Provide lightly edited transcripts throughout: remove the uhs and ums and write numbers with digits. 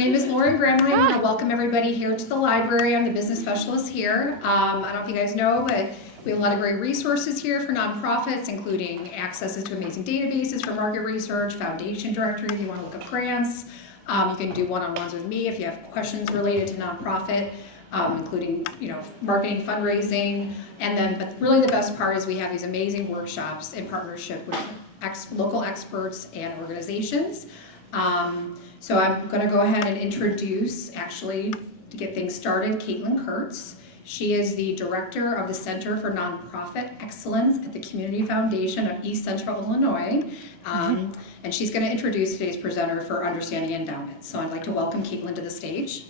name is Lauren Gramley. I want to welcome everybody here to the library. I'm the business specialist here. I don't know if you guys know, but we have a lot of great resources here for nonprofits, including accesses to amazing databases for market research, foundation directory if you want to look up grants. You can do one-on-ones with me if you have questions related to nonprofit, including marketing, fundraising, and then, but really the best part is we have these amazing workshops in partnership with local experts and organizations. So I'm going to go ahead and introduce, actually, to get things started, Caitlin Kurtz. She is the director of the Center for Nonprofit Excellence at the Community Foundation of East Central Illinois. And she's going to introduce today's presenter for Understanding Endowments. So I'd like to welcome Caitlin to the stage.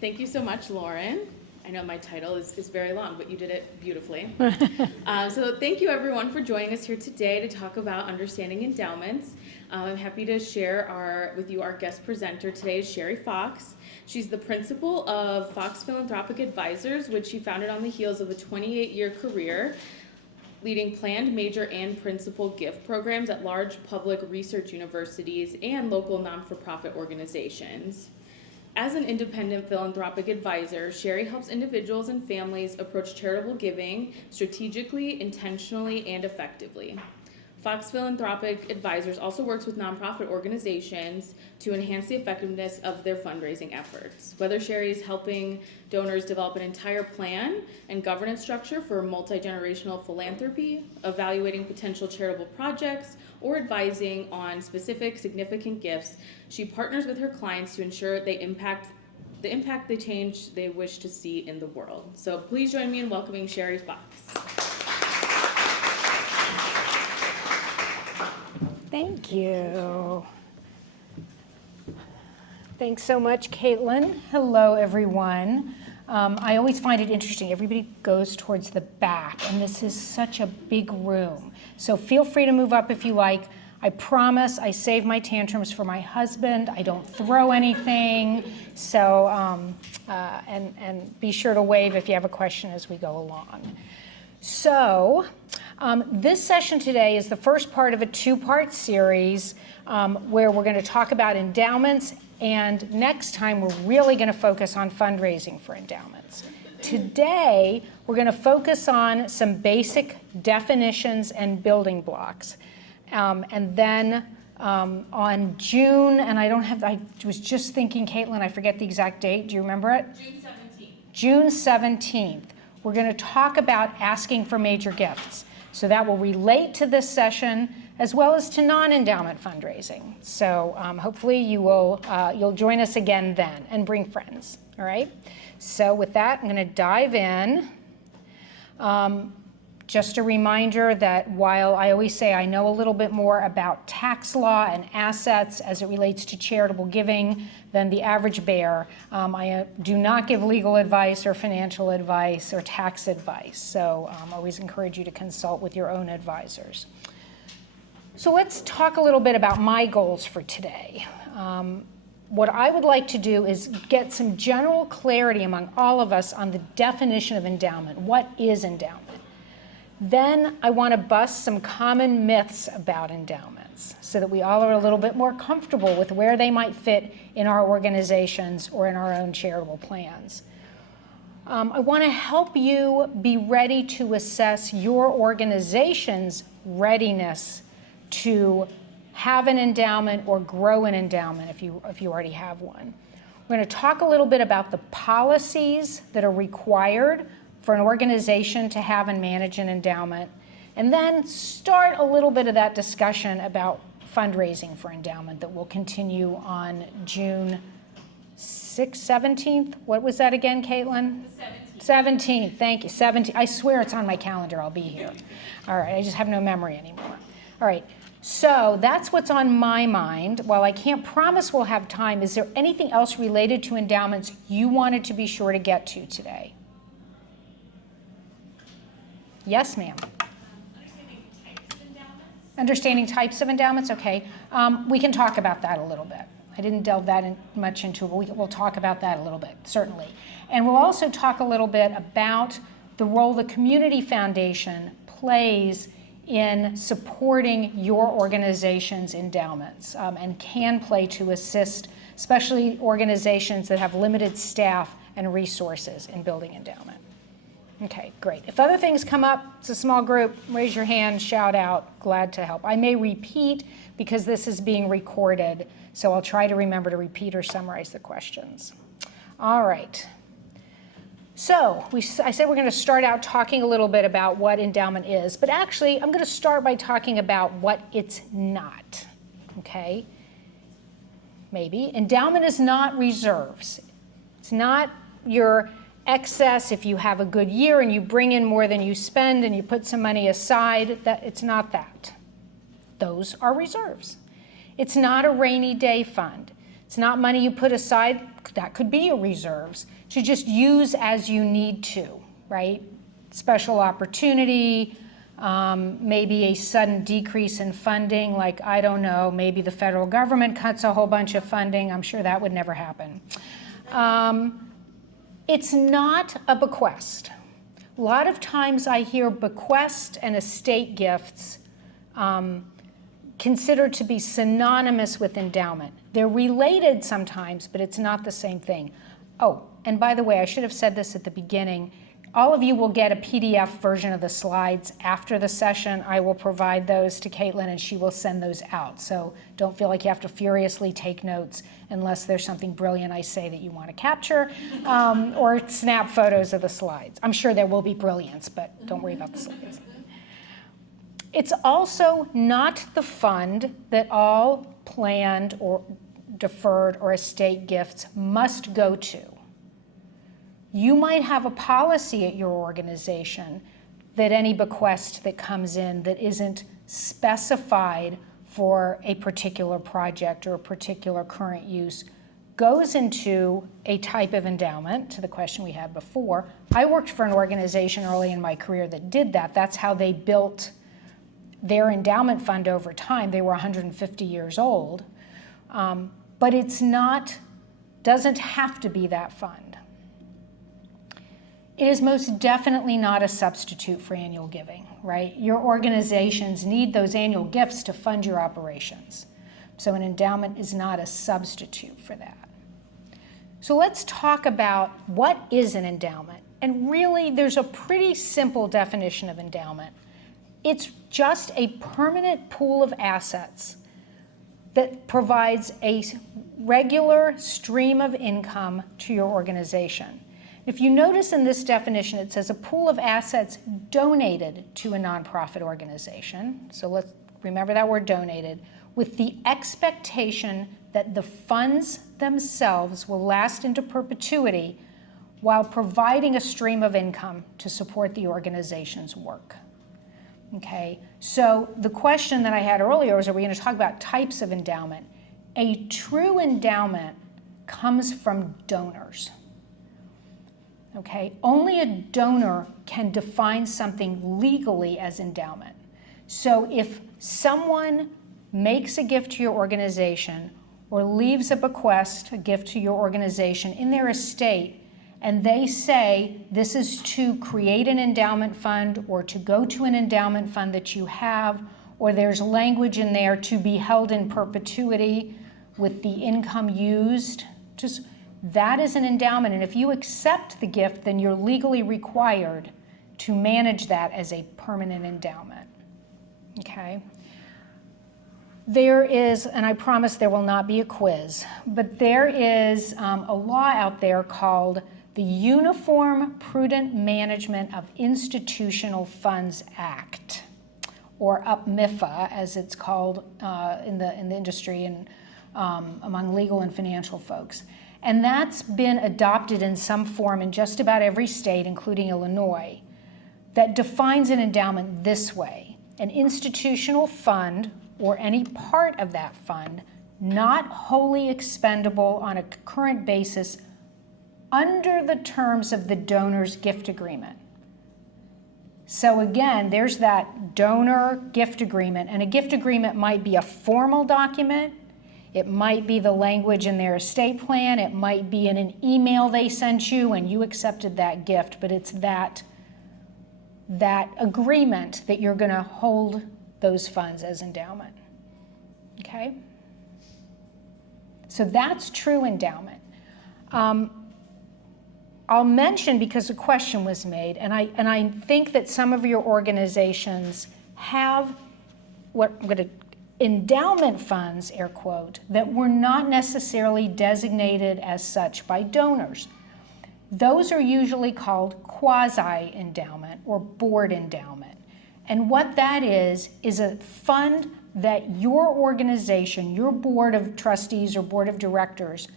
Thank you so much, Lauren. I know my title is very long, but you did it beautifully. So thank you everyone for joining us here today to talk about Understanding Endowments. I'm happy to share with you our guest presenter today is Shari Fox. She's the principal of Fox Philanthropic Advisors, which she founded on the heels of a 28-year career leading planned major and principal gift programs at large public research universities and local non-for-profit organizations. As an independent philanthropic advisor, Shari helps individuals and families approach charitable giving strategically, intentionally, and effectively. Fox Philanthropic Advisors also works with nonprofit organizations to enhance the effectiveness of their fundraising efforts. Whether Shari is helping donors develop an entire plan and governance structure for multi-generational philanthropy, evaluating potential charitable projects, or advising on specific significant gifts, she partners with her clients to ensure they impact the change they wish to see in the world. So please join me in welcoming Shari Fox. Thank you. Thanks so much, Caitlin. Hello, everyone. I always find it interesting. Everybody goes towards the back, and this is such a big room. So feel free to move up if you like. I promise I save my tantrums for my husband. I don't throw anything. So, and be sure to wave if you have a question as we go along. So, this session today is the first part of a two-part series where we're going to talk about endowments, and next time we're really going to focus on fundraising for endowments. Today, we're going to focus on some basic definitions and building blocks. And then on June, and I was just thinking, Caitlin, I forget the exact date. Do you remember it? June 17th. June 17th. We're going to talk about asking for major gifts. So that will relate to this session as well as to non-endowment fundraising. So hopefully you'll join us again then and bring friends, all right? So with that, I'm going to dive in. Just a reminder that while I always say I know a little bit more about tax law and assets as it relates to charitable giving than the average bear, I do not give legal advice or financial advice or tax advice. So I always encourage you to consult with your own advisors. So let's talk a little bit about my goals for today. What I would like to do is get some general clarity among all of us on the definition of endowment. What is endowment? Then I want to bust some common myths about endowments so that we all are a little bit more comfortable with where they might fit in our organizations or in our own charitable plans. I want to help you be ready to assess your organization's readiness to have an endowment or grow an endowment if you already have one. We're going to talk a little bit about the policies that are required for an organization to have and manage an endowment, and then start a little bit of that discussion about fundraising for endowment that will continue on June 6th, 17th. What was that again, Caitlin? The 17th, thank you, 17th. I swear it's on my calendar, I'll be here. All right, I just have no memory anymore. All right, so that's what's on my mind. While I can't promise we'll have time, is there anything else related to endowments you wanted to be sure to get to today? Yes, ma'am. Understanding types of endowments. Understanding types of endowments, okay. We can talk about that a little bit. I didn't delve that much into it, but we'll talk about that a little bit, certainly. And we'll also talk a little bit about the role the Community Foundation plays in supporting your organization's endowments and can play to assist, especially organizations that have limited staff and resources in building endowment. Okay, great. If other things come up, it's a small group, raise your hand, shout out, glad to help. I may repeat because this is being recorded, so I'll try to remember to repeat or summarize the questions. All right. So I said we're going to start out talking a little bit about what endowment is, but actually I'm going to start by talking about what it's not, okay? Maybe. Endowment is not reserves. It's not your excess if you have a good year and you bring in more than you spend and you put some money aside. It's not that. Those are reserves. It's not a rainy day fund. It's not money you put aside. That could be your reserves. To just use as you need to, right? Special opportunity, maybe a sudden decrease in funding, like, I don't know, maybe the federal government cuts a whole bunch of funding. I'm sure that would never happen. It's not a bequest. A lot of times I hear bequest and estate gifts considered to be synonymous with endowment. They're related sometimes, but it's not the same thing. Oh, and by the way, I should have said this at the beginning. All of you will get a PDF version of the slides after the session. I will provide those to Caitlin and she will send those out. So don't feel like you have to furiously take notes unless there's something brilliant I say that you want to capture, or snap photos of the slides. I'm sure there will be brilliance, but don't worry about the slides. It's also not the fund that all planned or deferred or estate gifts must go to. You might have a policy at your organization that any bequest that comes in that isn't specified for a particular project or a particular current use goes into a type of endowment, to the question we had before. I worked for an organization early in my career that did that. That's how they built their endowment fund over time. They were 150 years old. But it's not, doesn't have to be that fund. It is most definitely not a substitute for annual giving, right? Your organizations need those annual gifts to fund your operations. So an endowment is not a substitute for that. So let's talk about what is an endowment. And really, there's a pretty simple definition of endowment. It's just a permanent pool of assets that provides a regular stream of income to your organization. If you notice in this definition, it says a pool of assets donated to a nonprofit organization. So let's remember that word donated, with the expectation that the funds themselves will last into perpetuity while providing a stream of income to support the organization's work. Okay, so the question that I had earlier was, are we going to talk about types of endowment? A true endowment comes from donors. Okay, only a donor can define something legally as endowment. So if someone makes a gift to your organization or leaves a bequest, a gift to your organization in their estate, and they say this is to create an endowment fund or to go to an endowment fund that you have, or there's language in there to be held in perpetuity with the income used, just that is an endowment. And if you accept the gift, then you're legally required to manage that as a permanent endowment. Okay? There is, and I promise there will not be a quiz, but there is a law out there called the Uniform Prudent Management of Institutional Funds Act, or UPMIFA, as it's called in the industry and among legal and financial folks. And that's been adopted in some form in just about every state, including Illinois, that defines an endowment this way: an institutional fund or any part of that fund not wholly expendable on a current basis under the terms of the donor's gift agreement. So again, there's that donor gift agreement, and a gift agreement might be a formal document. It might be the language in their estate plan. It might be in an email they sent you and you accepted that gift, but it's that that agreement that you're going to hold those funds as endowment. Okay? So that's true endowment. I'll mention, because a question was made, and I think that some of your organizations have what I'm going to endowment funds, air quote, that were not necessarily designated as such by donors. Those are usually called quasi-endowment or board endowment. And what that is a fund that your organization, your board of trustees or board of directors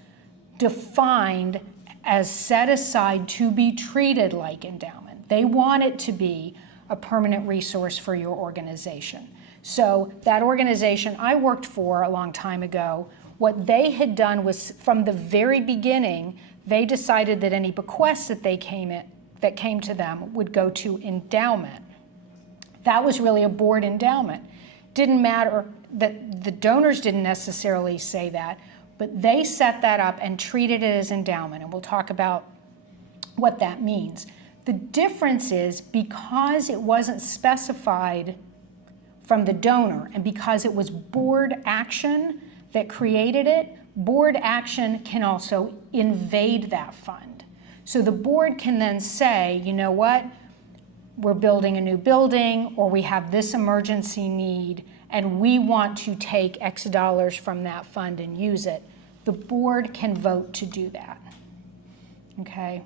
defined as set aside to be treated like endowment. They want it to be a permanent resource for your organization. So that organization I worked for a long time ago, what they had done was from the very beginning, they decided that any bequests that came to them would go to endowment. That was really a board endowment. Didn't matter that the donors didn't necessarily say that, but they set that up and treated it as endowment, and we'll talk about what that means. The difference is, because it wasn't specified from the donor and because it was board action that created it, board action can also invade that fund. So the board can then say, you know what, we're building a new building, or we have this emergency need, and we want to take X dollars from that fund and use it. The board can vote to do that. Okay?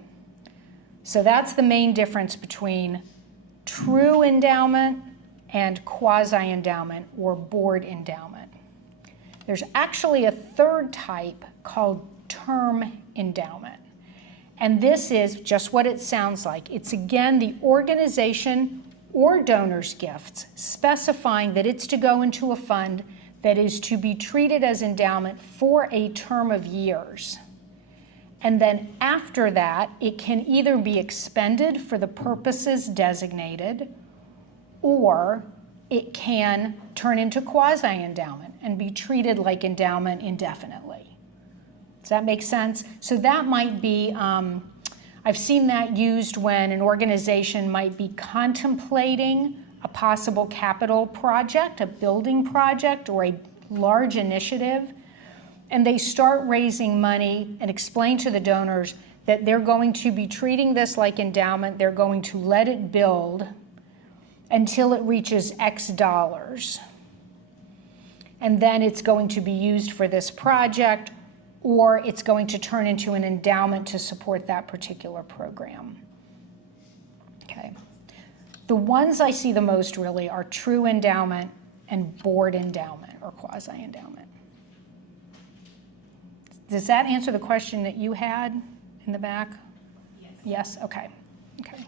So that's the main difference between true endowment and quasi-endowment or board endowment. There's actually a third type called term endowment. And this is just what it sounds like. It's again the organization or donor's gifts specifying that it's to go into a fund that is to be treated as endowment for a term of years. And then after that, it can either be expended for the purposes designated, or it can turn into quasi-endowment and be treated like endowment indefinitely. Does that make sense? So that might be, I've seen that used when an organization might be contemplating a possible capital project, a building project, or a large initiative, and they start raising money and explain to the donors that they're going to be treating this like endowment, they're going to let it build until it reaches X dollars. And then it's going to be used for this project, or it's going to turn into an endowment to support that particular program. Okay. The ones I see the most really are true endowment and board endowment or quasi-endowment. Does that answer the question that you had in the back? Yes. Yes? Okay. Okay.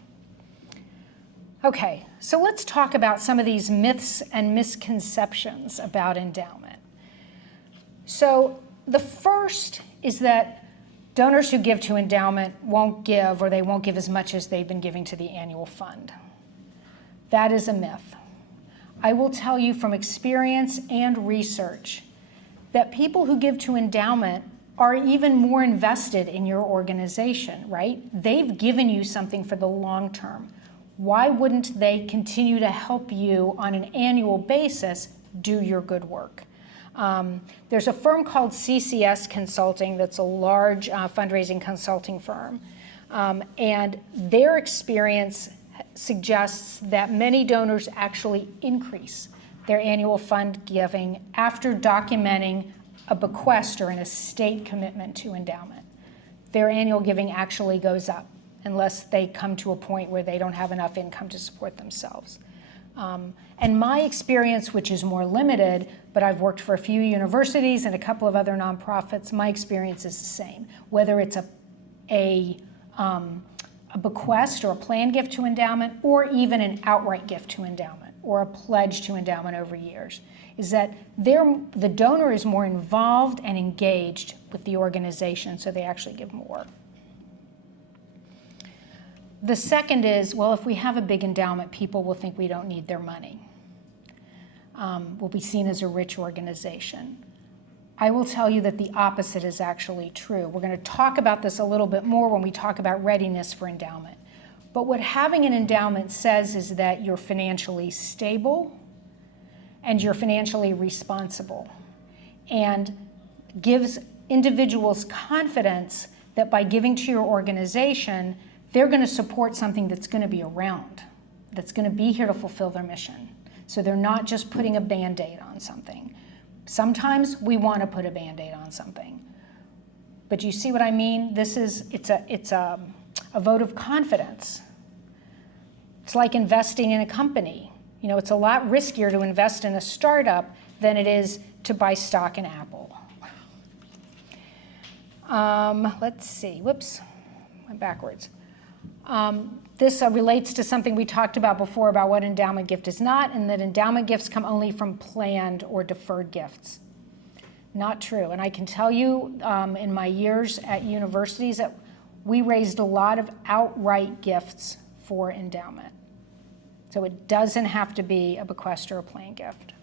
Okay, so let's talk about some of these myths and misconceptions about endowment. So the first is that donors who give to endowment won't give, or they won't give as much as they've been giving to the annual fund. That is a myth. I will tell you from experience and research that people who give to endowment are even more invested in your organization, right? They've given you something for the long term. Why wouldn't they continue to help you on an annual basis do your good work? There's a firm called CCS Consulting that's a large fundraising consulting firm. And their experience suggests that many donors actually increase their annual fund giving after documenting a bequest or an estate commitment to endowment. Their annual giving actually goes up unless they come to a point where they don't have enough income to support themselves. And my experience, which is more limited, but I've worked for a few universities and a couple of other nonprofits, my experience is the same. Whether it's a bequest or a planned gift to endowment, or even an outright gift to endowment, or a pledge to endowment over years, is that the donor is more involved and engaged with the organization, so they actually give more. The second is, well, if we have a big endowment, people will think we don't need their money. We'll be seen as a rich organization. I will tell you that the opposite is actually true. We're going to talk about this a little bit more when we talk about readiness for endowment. But what having an endowment says is that you're financially stable and you're financially responsible, and gives individuals confidence that by giving to your organization, they're going to support something that's going to be around, that's going to be here to fulfill their mission. So they're not just putting a Band-Aid on something. Sometimes we want to put a Band-Aid on something. But you see what I mean? It's a vote of confidence. It's like investing in a company. You know, it's a lot riskier to invest in a startup than it is to buy stock in Apple. Let's see, whoops, went backwards. This relates to something we talked about before about what endowment gift is not, and that endowment gifts come only from planned or deferred gifts. Not true. And I can tell you in my years at universities that we raised a lot of outright gifts for endowment. So it doesn't have to be a bequest or a planned gift.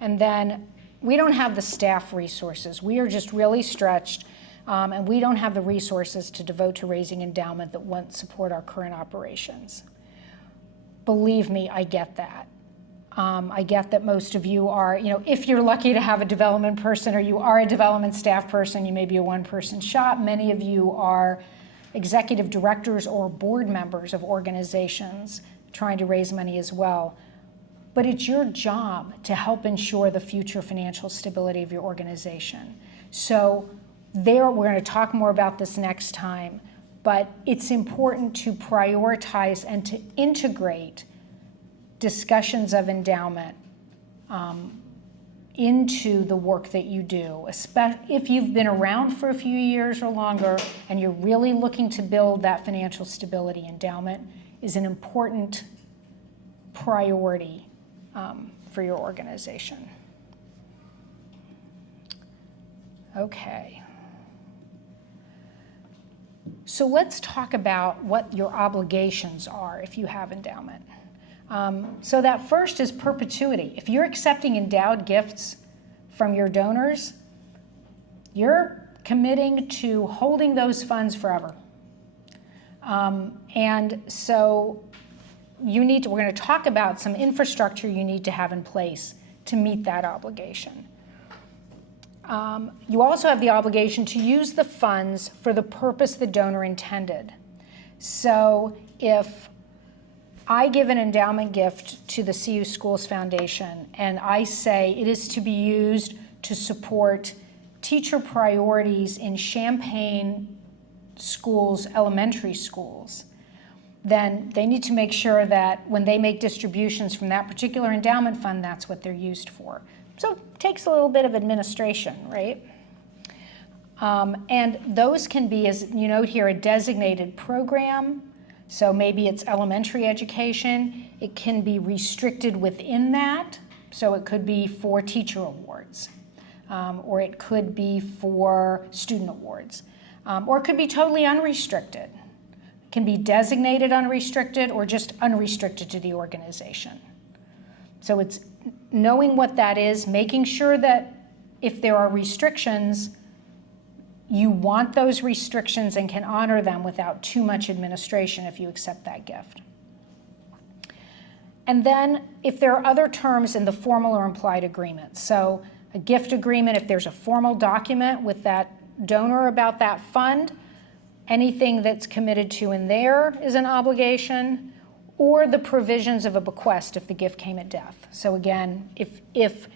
And then we don't have the staff resources. We are just really stretched, and we don't have the resources to devote to raising endowment that won't support our current operations. Believe me, I get that. I get that most of you are, you know, if you're lucky to have a development person or you are a development staff person, you may be a one-person shop. Many of you are executive directors or board members of organizations trying to raise money as well. But it's your job to help ensure the future financial stability of your organization. So we're going to talk more about this next time, but it's important to prioritize and to integrate discussions of endowment into the work that you do, especially if you've been around for a few years or longer and you're really looking to build that financial stability. Endowment is an important priority for your organization. Okay. So let's talk about what your obligations are if you have endowment. So that first is perpetuity. If you're accepting endowed gifts from your donors, you're committing to holding those funds forever. And so we're going to talk about some infrastructure you need to have in place to meet that obligation. You also have the obligation to use the funds for the purpose the donor intended. So if I give an endowment gift to the CU Schools Foundation and I say it is to be used to support teacher priorities in Champaign schools, elementary schools, then they need to make sure that when they make distributions from that particular endowment fund, that's what they're used for. So it takes a little bit of administration, right? And those can be, as you note here, a designated program. So maybe it's elementary education. It can be restricted within that. So it could be for teacher awards, or it could be for student awards, or it could be totally unrestricted. It can be designated unrestricted or just unrestricted to the organization. So it's knowing what that is, making sure that if there are restrictions, you want those restrictions and can honor them without too much administration if you accept that gift. And then if there are other terms in the formal or implied agreement, so a gift agreement, if there's a formal document with that donor about that fund, anything that's committed to in there is an obligation, or the provisions of a bequest if the gift came at death. So again, if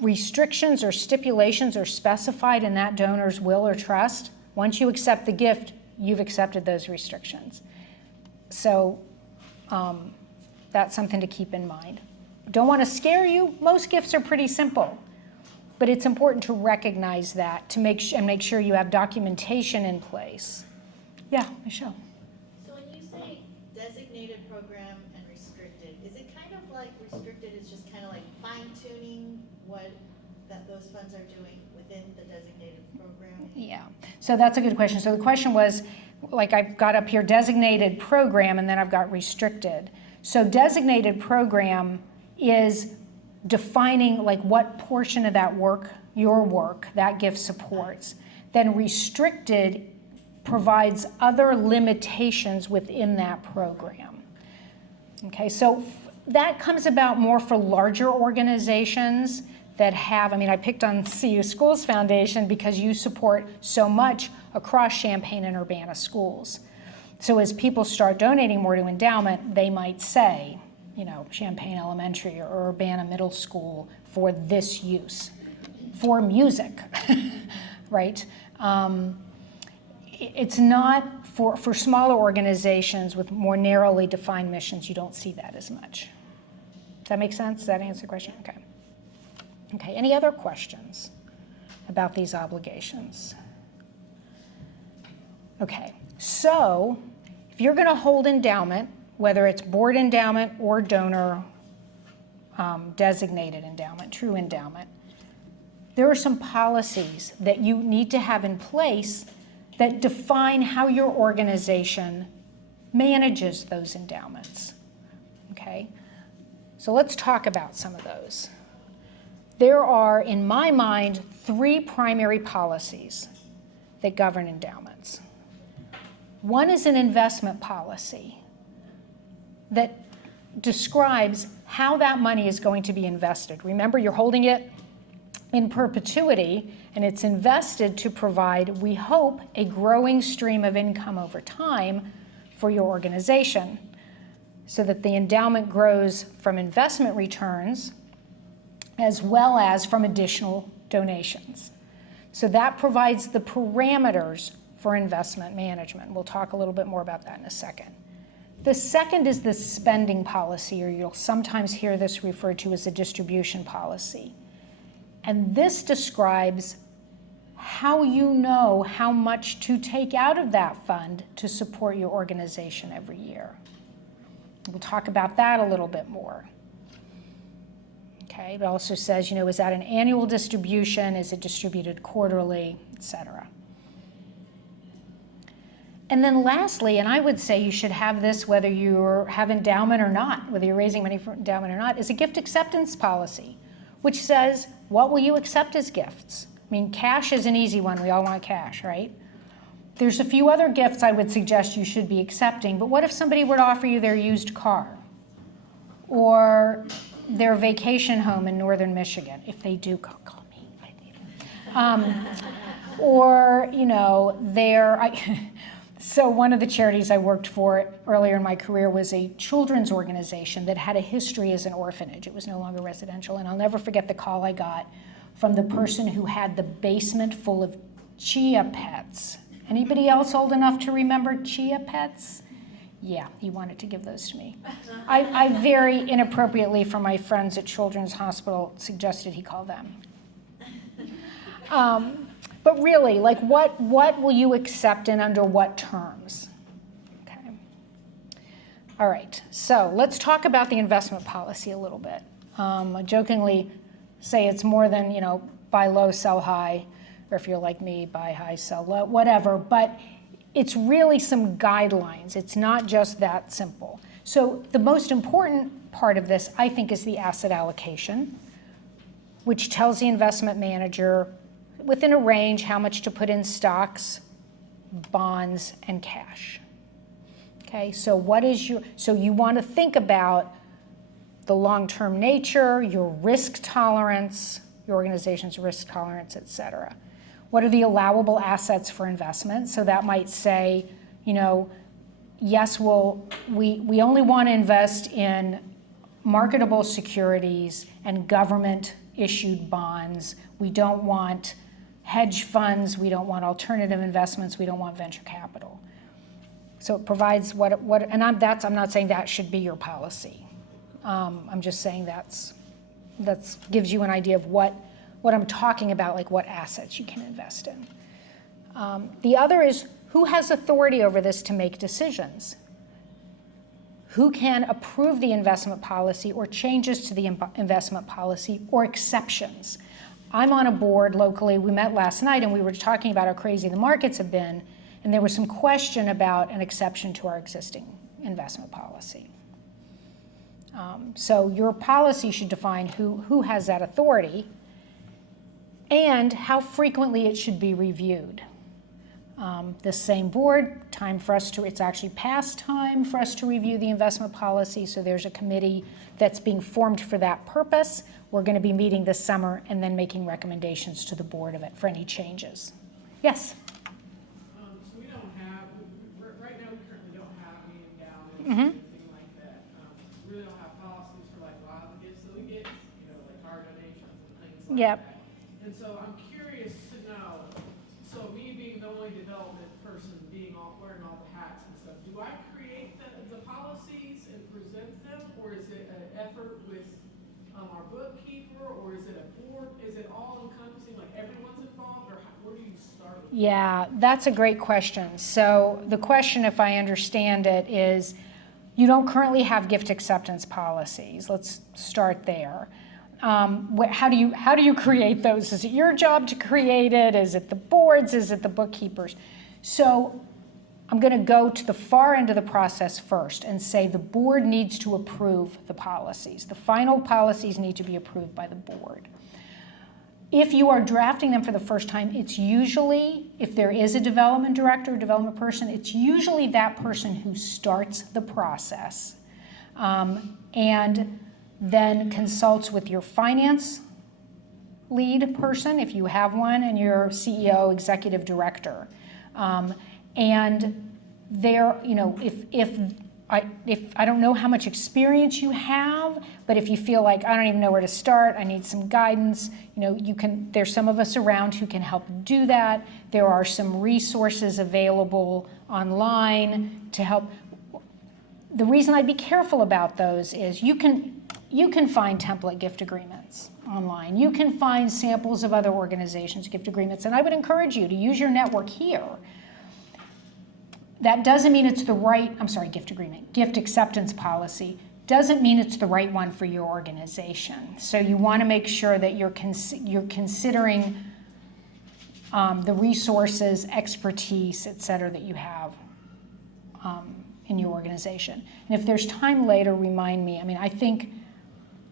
restrictions or stipulations are specified in that donor's will or trust, once you accept the gift, you've accepted those restrictions. So that's something to keep in mind. Don't want to scare you. Most gifts are pretty simple, but it's important to recognize that to make sure you have documentation in place. Yeah, Michelle. So when you say designated program and restricted, is it kind of like restricted is just kind of like fine-tuning what those funds are doing within the designated program? Yeah, so that's a good question. So the question was, like I've got up here designated program and then I've got restricted. So designated program is defining like what portion of that work, your work, that gift supports. Then restricted provides other limitations within that program. Okay, so that comes about more for larger organizations that have, I mean, I picked on CU Schools Foundation because you support so much across Champaign and Urbana schools. So as people start donating more to endowment, they might say, you know, Champaign Elementary or Urbana Middle School for this use, for music, right? It's not for smaller organizations with more narrowly defined missions, you don't see that as much. Does that make sense? Does that answer the question? Okay. Okay, any other questions about these obligations? Okay, so if you're going to hold endowment, whether it's board endowment or donor designated endowment, true endowment, there are some policies that you need to have in place that define how your organization manages those endowments. Okay, so let's talk about some of those. There are, in my mind, 3 primary policies that govern endowments. One is an investment policy that describes how that money is going to be invested. Remember, you're holding it in perpetuity, and it's invested to provide, we hope, a growing stream of income over time for your organization, so that the endowment grows from investment returns as well as from additional donations. So that provides the parameters for investment management. We'll talk a little bit more about that in a second. The second is the spending policy, or you'll sometimes hear this referred to as a distribution policy. And this describes how you know how much to take out of that fund to support your organization every year. We'll talk about that a little bit more. Okay, it also says, you know, is that an annual distribution? Is it distributed quarterly, etc. And then lastly, and I would say you should have this whether you have endowment or not, whether you're raising money for endowment or not, is a gift acceptance policy, which says, what will you accept as gifts? I mean, cash is an easy one. We all want cash, right? There's a few other gifts I would suggest you should be accepting, but what if somebody were to offer you their used car? Or their vacation home in northern Michigan? If they do, call me. Or, you know, so one of the charities I worked for earlier in my career was a children's organization that had a history as an orphanage. It was no longer residential, and I'll never forget the call I got from the person who had the basement full of chia pets. Anybody else old enough to remember chia pets? Yeah, he wanted to give those to me. I very inappropriately, for my friends at Children's Hospital, suggested he call them. But really, like, what will you accept and under what terms? Okay. All right, so let's talk about the investment policy a little bit. I jokingly say it's more than, you know, buy low, sell high, or if you're like me, buy high, sell low, whatever, but it's really some guidelines. It's not just that simple. So the most important part of this, I think, is the asset allocation, which tells the investment manager within a range how much to put in stocks, bonds, and cash. Okay, so you want to think about the long-term nature, your risk tolerance, your organization's risk tolerance, et cetera. What are the allowable assets for investment? So that might say, you know, yes, we only want to invest in marketable securities and government-issued bonds. We don't want hedge funds. We don't want alternative investments. We don't want venture capital. So it provides and I'm not saying that should be your policy. I'm just saying that gives you an idea of what I'm talking about, like what assets you can invest in. The other is, who has authority over this to make decisions? Who can approve the investment policy or changes to the investment policy or exceptions? I'm on a board locally. We met last night and we were talking about how crazy the markets have been, and there was some question about an exception to our existing investment policy. So your policy should define who has that authority and how frequently it should be reviewed. This same board, it's actually past time for us to review the investment policy, so there's a committee that's being formed for that purpose. We're going to be meeting this summer and then making recommendations to the board of it for any changes. Yes? So we don't have, right now we currently don't have any endowments or Mm-hmm. anything like that. We really don't have policies for like a lot of the gifts that we get, like our donations and things like Yep. that. And so I'm curious to know, so me being the only development person, wearing all the hats and stuff, do I create the policies and present them, or is it an effort with our bookkeeper, or is it a board? Is it all encompassing, like everyone's involved, or where do you start with? Yeah, that's a great question. So the question, if I understand it, is you don't currently have gift acceptance policies. Let's start there. How do you create those? Is it your job to create it? Is it the board's? Is it the bookkeepers? So I'm going to go to the far end of the process first and say the board needs to approve the policies. The final policies need to be approved by the board. If you are drafting them for the first time, it's usually, if there is a development director or development person, it's usually that person who starts the process and then consults with your finance lead person, if you have one, and your CEO, executive director. And there, if I don't know how much experience you have, but if you feel like I don't even know where to start, I need some guidance, there's some of us around who can help do that. There are some resources available online to help. The reason I'd be careful about those is you can find template gift agreements online. You can find samples of other organizations' gift agreements, and I would encourage you to use your network here. That doesn't mean it's the right, gift acceptance policy doesn't mean it's the right one for your organization. So you want to make sure that you're considering the resources, expertise, et cetera, that you have in your organization. And if there's time later, remind me. I think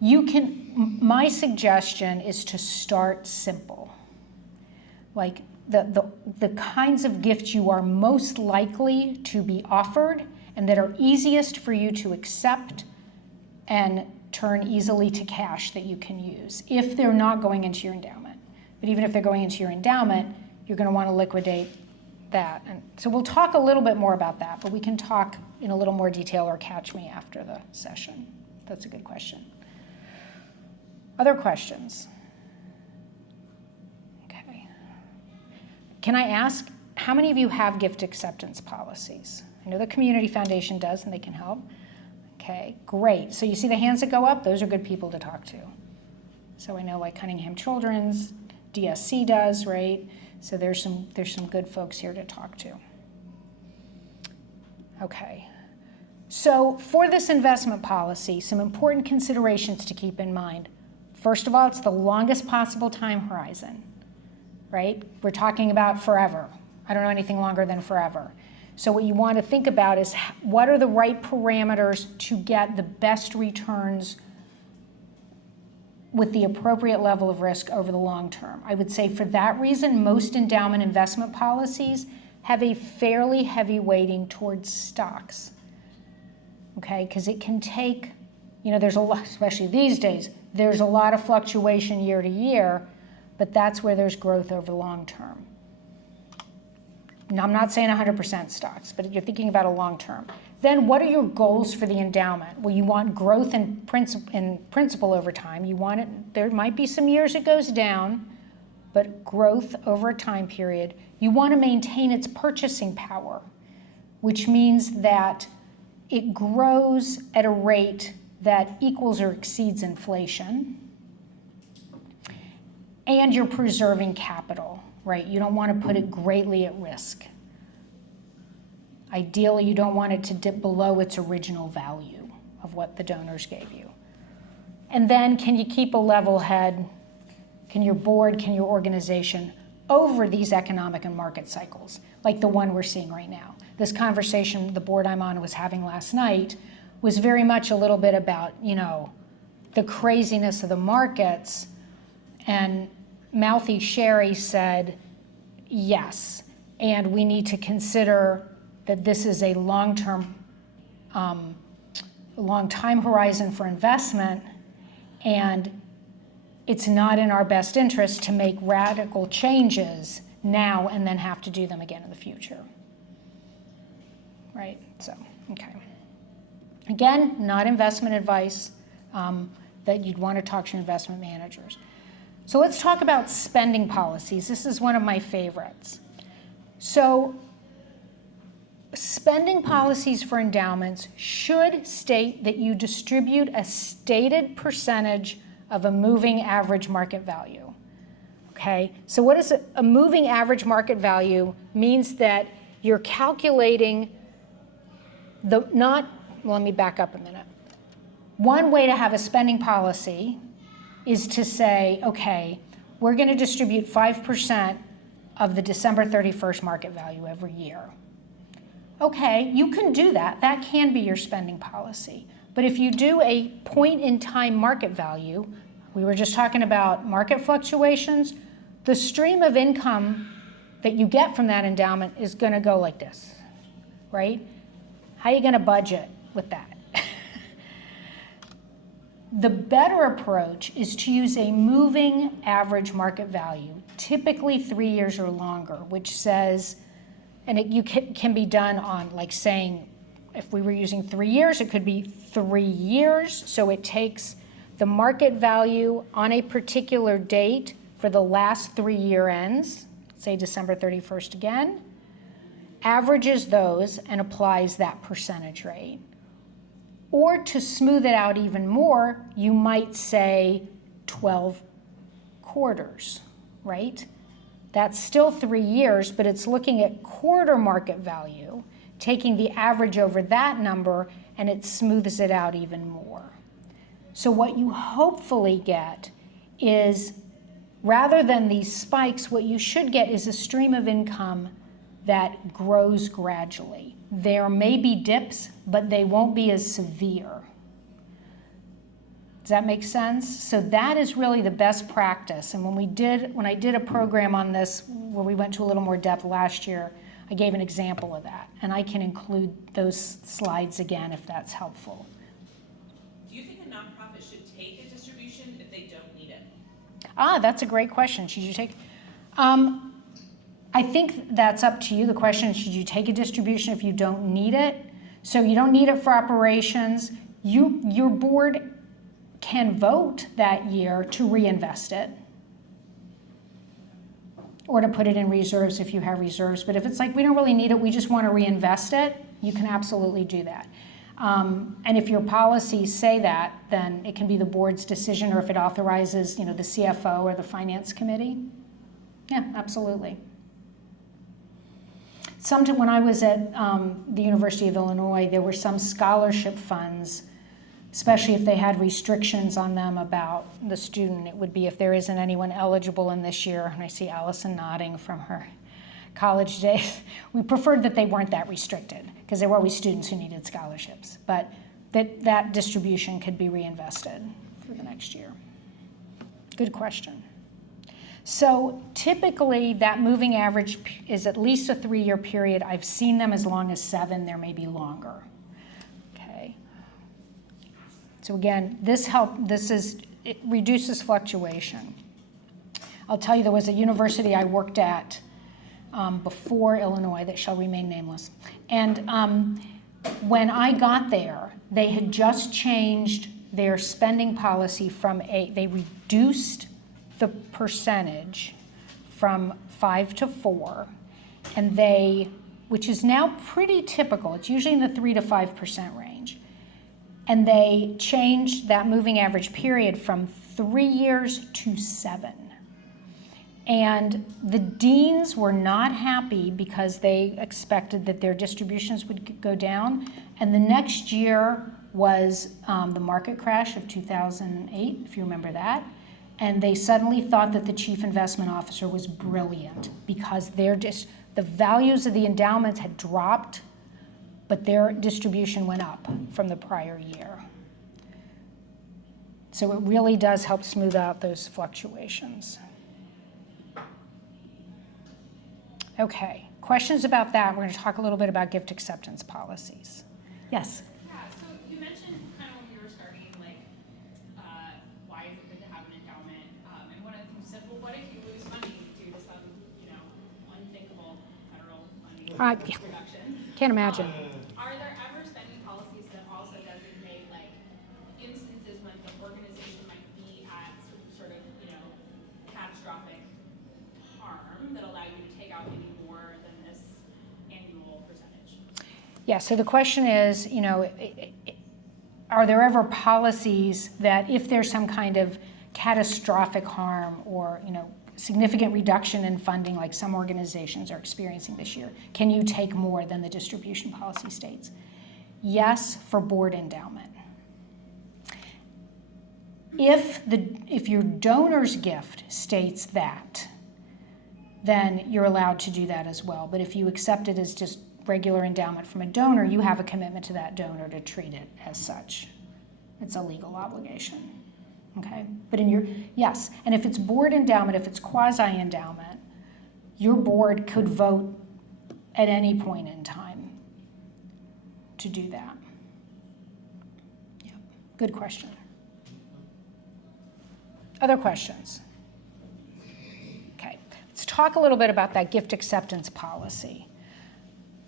my suggestion is to start simple. Like the kinds of gifts you are most likely to be offered and that are easiest for you to accept and turn easily to cash that you can use if they're not going into your endowment. But even if they're going into your endowment, you're going to want to liquidate that. And so we'll talk a little bit more about that, but we can talk in a little more detail or catch me after the session. That's a good question. Other questions? Okay. Can I ask, how many of you have gift acceptance policies? I know the Community Foundation does, and they can help. Okay, great. So you see the hands that go up? Those are good people to talk to. So I know like Cunningham Children's, DSC does, right? So there's some good folks here to talk to. Okay. So for this investment policy, some important considerations to keep in mind. First of all, it's the longest possible time horizon, right? We're talking about forever. I don't know anything longer than forever. So what you want to think about is what are the right parameters to get the best returns with the appropriate level of risk over the long term. I would say for that reason, most endowment investment policies have a fairly heavy weighting towards stocks, okay? Because it can take, there's a lot, especially these days, there's a lot of fluctuation year to year, but that's where there's growth over the long term. Now, I'm not saying 100% stocks, but you're thinking about a long term. Then what are your goals for the endowment? Well, you want growth in principal over time. You want it, there might be some years it goes down, but growth over a time period. You want to maintain its purchasing power, which means that it grows at a rate that equals or exceeds inflation. And you're preserving capital, right? You don't want to put it greatly at risk. Ideally, you don't want it to dip below its original value of what the donors gave you. And then can you keep a level head? Can your board, can your organization over these economic and market cycles, like the one we're seeing right now? This conversation the board I'm on was having last night was very much a little bit about, the craziness of the markets. And mouthy Shari said, yes. And we need to consider that this is a long time horizon for investment, and it's not in our best interest to make radical changes now and then have to do them again in the future. Right, so, okay. Again, not investment advice that you'd want to talk to your investment managers. So let's talk about spending policies. This is one of my favorites. So spending policies for endowments should state that you distribute a stated percentage of a moving average market value. Okay, so what is a moving average market value? Means that you're calculating let me back up a minute. One way to have a spending policy is to say, okay, we're going to distribute 5% of the December 31st market value every year. Okay, you can do that. That can be your spending policy. But if you do a point-in-time market value, we were just talking about market fluctuations, the stream of income that you get from that endowment is going to go like this, right? How are you going to budget with that? The better approach is to use a moving average market value, typically 3 years or longer, which says, and you can be done on, like, saying, if we were using 3 years, it could be 3 years. So it takes the market value on a particular date for the last 3 year ends, say December 31st again, averages those and applies that percentage rate. Or to smooth it out even more, you might say 12 quarters, right? That's still 3 years, but it's looking at quarter market value, taking the average over that number, and it smooths it out even more. So what you hopefully get is, rather than these spikes, what you should get is a stream of income that grows gradually. There may be dips, but they won't be as severe. Does that make sense? So that is really the best practice. And when I did a program on this where we went to a little more depth last year, I gave an example of that. And I can include those slides again if that's helpful. Do you think a nonprofit should take a distribution if they don't need it? That's a great question. Should you take? I think that's up to you. The question is, should you take a distribution if you don't need it? So you don't need it for operations. Your board can vote that year to reinvest it or to put it in reserves if you have reserves. But if it's like, we don't really need it, we just want to reinvest it, you can absolutely do that. And if your policies say that, then it can be the board's decision, or if it authorizes, the CFO or the finance committee. Yeah, absolutely. When I was at the University of Illinois, there were some scholarship funds, especially if they had restrictions on them about the student. It would be if there isn't anyone eligible in this year, and I see Allison nodding from her college days. We preferred that they weren't that restricted, because there were always students who needed scholarships, but that distribution could be reinvested for the next year. Good question. So typically that moving average is at least a 3 year period. I've seen them as long as 7, there may be longer. Okay. So again, it reduces fluctuation. I'll tell you, there was a university I worked at before Illinois that shall remain nameless. And when I got there, they had just changed their spending policy they reduced the percentage from 5 to 4, and which is now pretty typical. It's usually in the 3 to 5% range. And they changed that moving average period from 3 years to 7. And the deans were not happy because they expected that their distributions would go down. And the next year was the market crash of 2008, if you remember that. And they suddenly thought that the chief investment officer was brilliant because the values of the endowments had dropped, but their distribution went up from the prior year. So it really does help smooth out those fluctuations. Okay, questions about that? We're going to talk a little bit about gift acceptance policies. Yes? Yeah, so you mentioned kind of when we were starting, like, why is it good to have an endowment? And one of the things you said, well, what if you lose money due to some, unthinkable federal funding reduction? Can't imagine. Are there ever spending policies that also designate, like, instances when the organization might be at sort of, catastrophic harm that allow you to take out maybe more than this annual percentage? Yeah, so the question is, are there ever policies that if there's some kind of catastrophic harm or, significant reduction in funding like some organizations are experiencing this year, can you take more than the distribution policy states? Yes, for board endowment. If your donor's gift states that, then you're allowed to do that as well. But if you accept it as just regular endowment from a donor, you have a commitment to that donor to treat it as such. It's a legal obligation. Okay? But yes, and if it's board endowment, if it's quasi-endowment, your board could vote at any point in time to do that. Yeah, good question. Other questions? Okay, let's talk a little bit about that gift acceptance policy.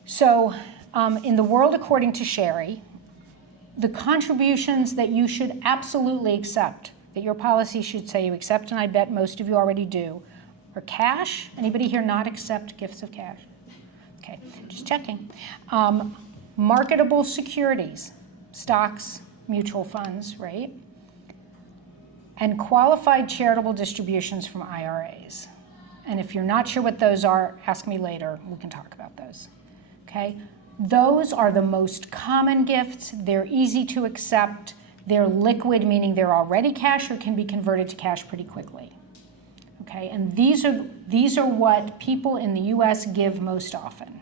So in the world according to Shari, the contributions that you should absolutely accept, that your policy should say you accept, and I bet most of you already do, are cash. Anybody here not accept gifts of cash? Okay, just checking. Marketable securities, stocks, mutual funds, right? And qualified charitable distributions from IRAs. And if you're not sure what those are, ask me later. We can talk about those. Okay? Those are the most common gifts. They're easy to accept. They're liquid, meaning they're already cash or can be converted to cash pretty quickly. Okay? And these are what people in the US give most often,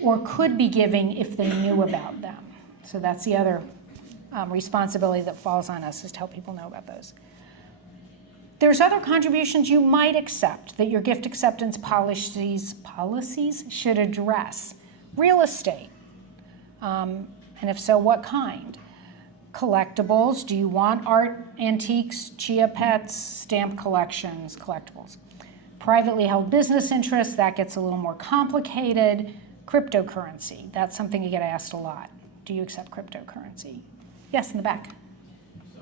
or could be giving if they knew about them. So that's the other responsibility that falls on us, is to help people know about those. There's other contributions you might accept that your gift acceptance policies should address. Real estate, and if so, what kind? Collectibles, do you want art, antiques, chia pets, stamp collections, collectibles? Privately held business interests, that gets a little more complicated. Cryptocurrency, that's something you get asked a lot. Do you accept cryptocurrency? Yes, in the back. So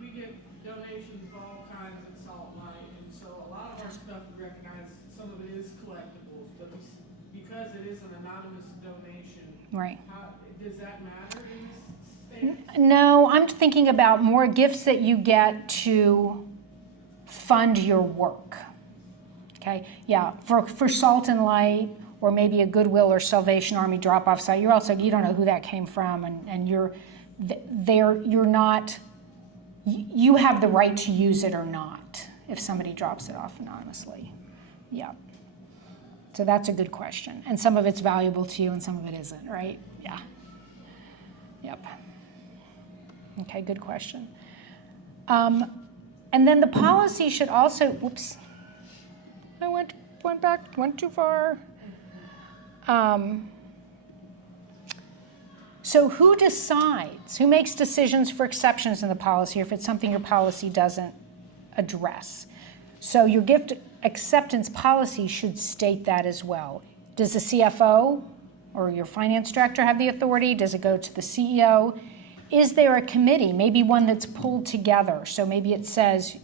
we get donations of all kinds at Salt Light, and so a lot of our stuff we recognize, some of it is collectibles, but because it is an anonymous donation, Right. Does that matter in this state? No, I'm thinking about more gifts that you get to fund your work. Okay, yeah, for Salt and Light, or maybe a Goodwill or Salvation Army drop-off site, you don't know who that came from, and you're not, you have the right to use it or not if somebody drops it off anonymously. Yeah. So that's a good question. And some of it's valuable to you and some of it isn't, right? Yeah. Yep. Okay, good question. And then the policy should also, whoops, I went too far. So who decides? Who makes decisions for exceptions in the policy, or if it's something your policy doesn't address? So your gift acceptance policy should state that as well. Does the CFO or your finance director have the authority? Does it go to the CEO? Is there a committee, maybe one that's pulled together? So maybe it says,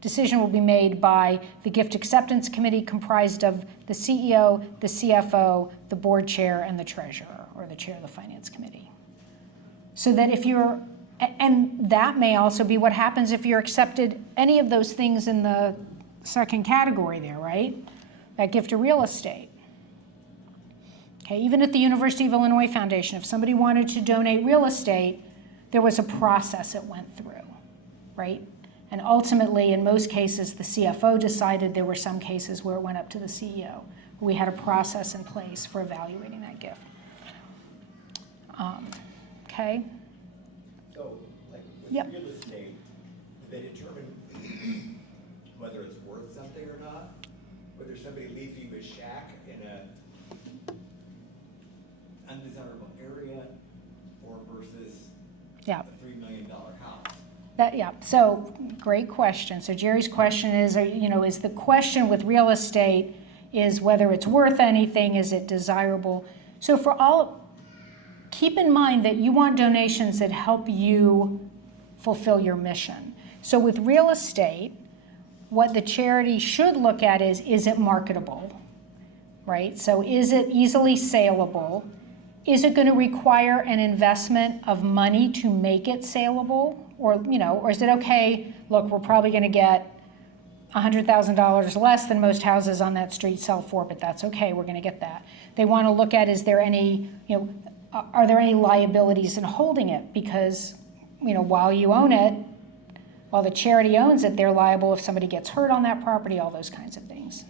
decision will be made by the gift acceptance committee comprised of the CEO, the CFO, the board chair, and the treasurer, or the chair of the finance committee. So that and that may also be what happens if you're accepted any of those things in the second category there, right? That gift of real estate. Okay, even at the University of Illinois Foundation, if somebody wanted to donate real estate, there was a process it went through, right? And ultimately, in most cases, the CFO decided. There were some cases where it went up to the CEO. We had a process in place for evaluating that gift. Okay. So, like with Yep. real estate, they determine whether it's worth something or not, whether somebody leaves you a shack in a undesirable area or versus Yeah. a $3 million house. Yeah, so great question. So Jerry's question is, is the question with real estate is whether it's worth anything, is it desirable? So keep in mind that you want donations that help you fulfill your mission. So with real estate, what the charity should look at is it marketable, right? So is it easily saleable? Is it going to require an investment of money to make it saleable? Or is it okay, look, we're probably going to get $100,000 less than most houses on that street sell for, but that's okay, we're going to get that. They want to look at, is there any, are there any liabilities in holding it? Because, while you own it, while the charity owns it, they're liable if somebody gets hurt on that property, all those kinds of things.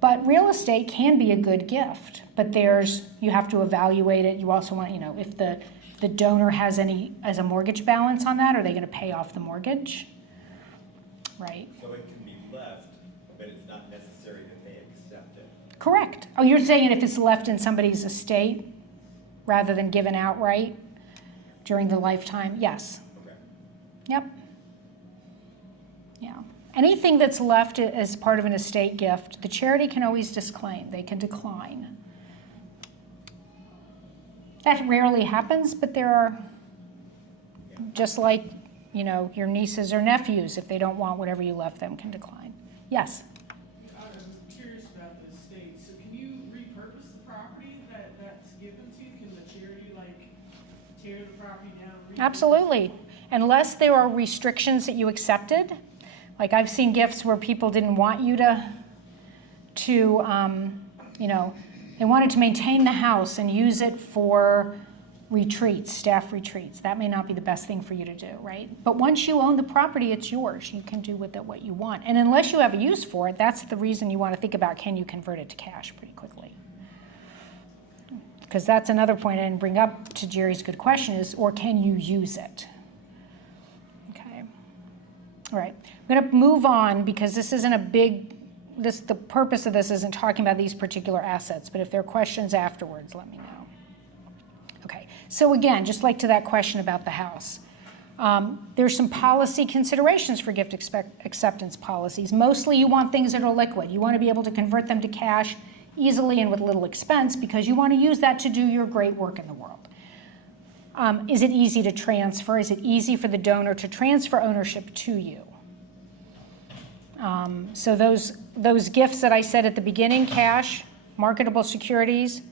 But real estate can be a good gift, but you have to evaluate it. You also want, if the donor has a mortgage balance on that, are they going to pay off the mortgage? Right. So it can be left, but it's not necessary that they accept it. Correct. Oh, you're saying if it's left in somebody's estate rather than given outright during the lifetime? Yes. Okay. Yep. Yeah. Anything that's left as part of an estate gift, the charity can always disclaim. They can decline. That rarely happens, but there are, just like, your nieces or nephews, if they don't want whatever you left them, can decline. Yes? I'm curious about the estate. So can you repurpose the property that's given to you? Can the charity tear the property down? Absolutely. Unless there are restrictions that you accepted. Like I've seen gifts where people didn't want you they wanted to maintain the house and use it for retreats, staff retreats. That may not be the best thing for you to do, right? But once you own the property, it's yours. You can do with it what you want. And unless you have a use for it, that's the reason you want to think about, can you convert it to cash pretty quickly? Because that's another point I didn't bring up to Jerry's good question is, or can you use it? Okay. All right. I'm going to move on because this isn't the purpose of this isn't talking about these particular assets, but if there are questions afterwards, let me know. Okay, so again, just like to that question about the house, there's some policy considerations for gift acceptance policies. Mostly you want things that are liquid. You want to be able to convert them to cash easily and with little expense because you want to use that to do your great work in the world. Is it easy to transfer? Is it easy for the donor to transfer ownership to you? So those gifts that I said at the beginning, cash, marketable securities,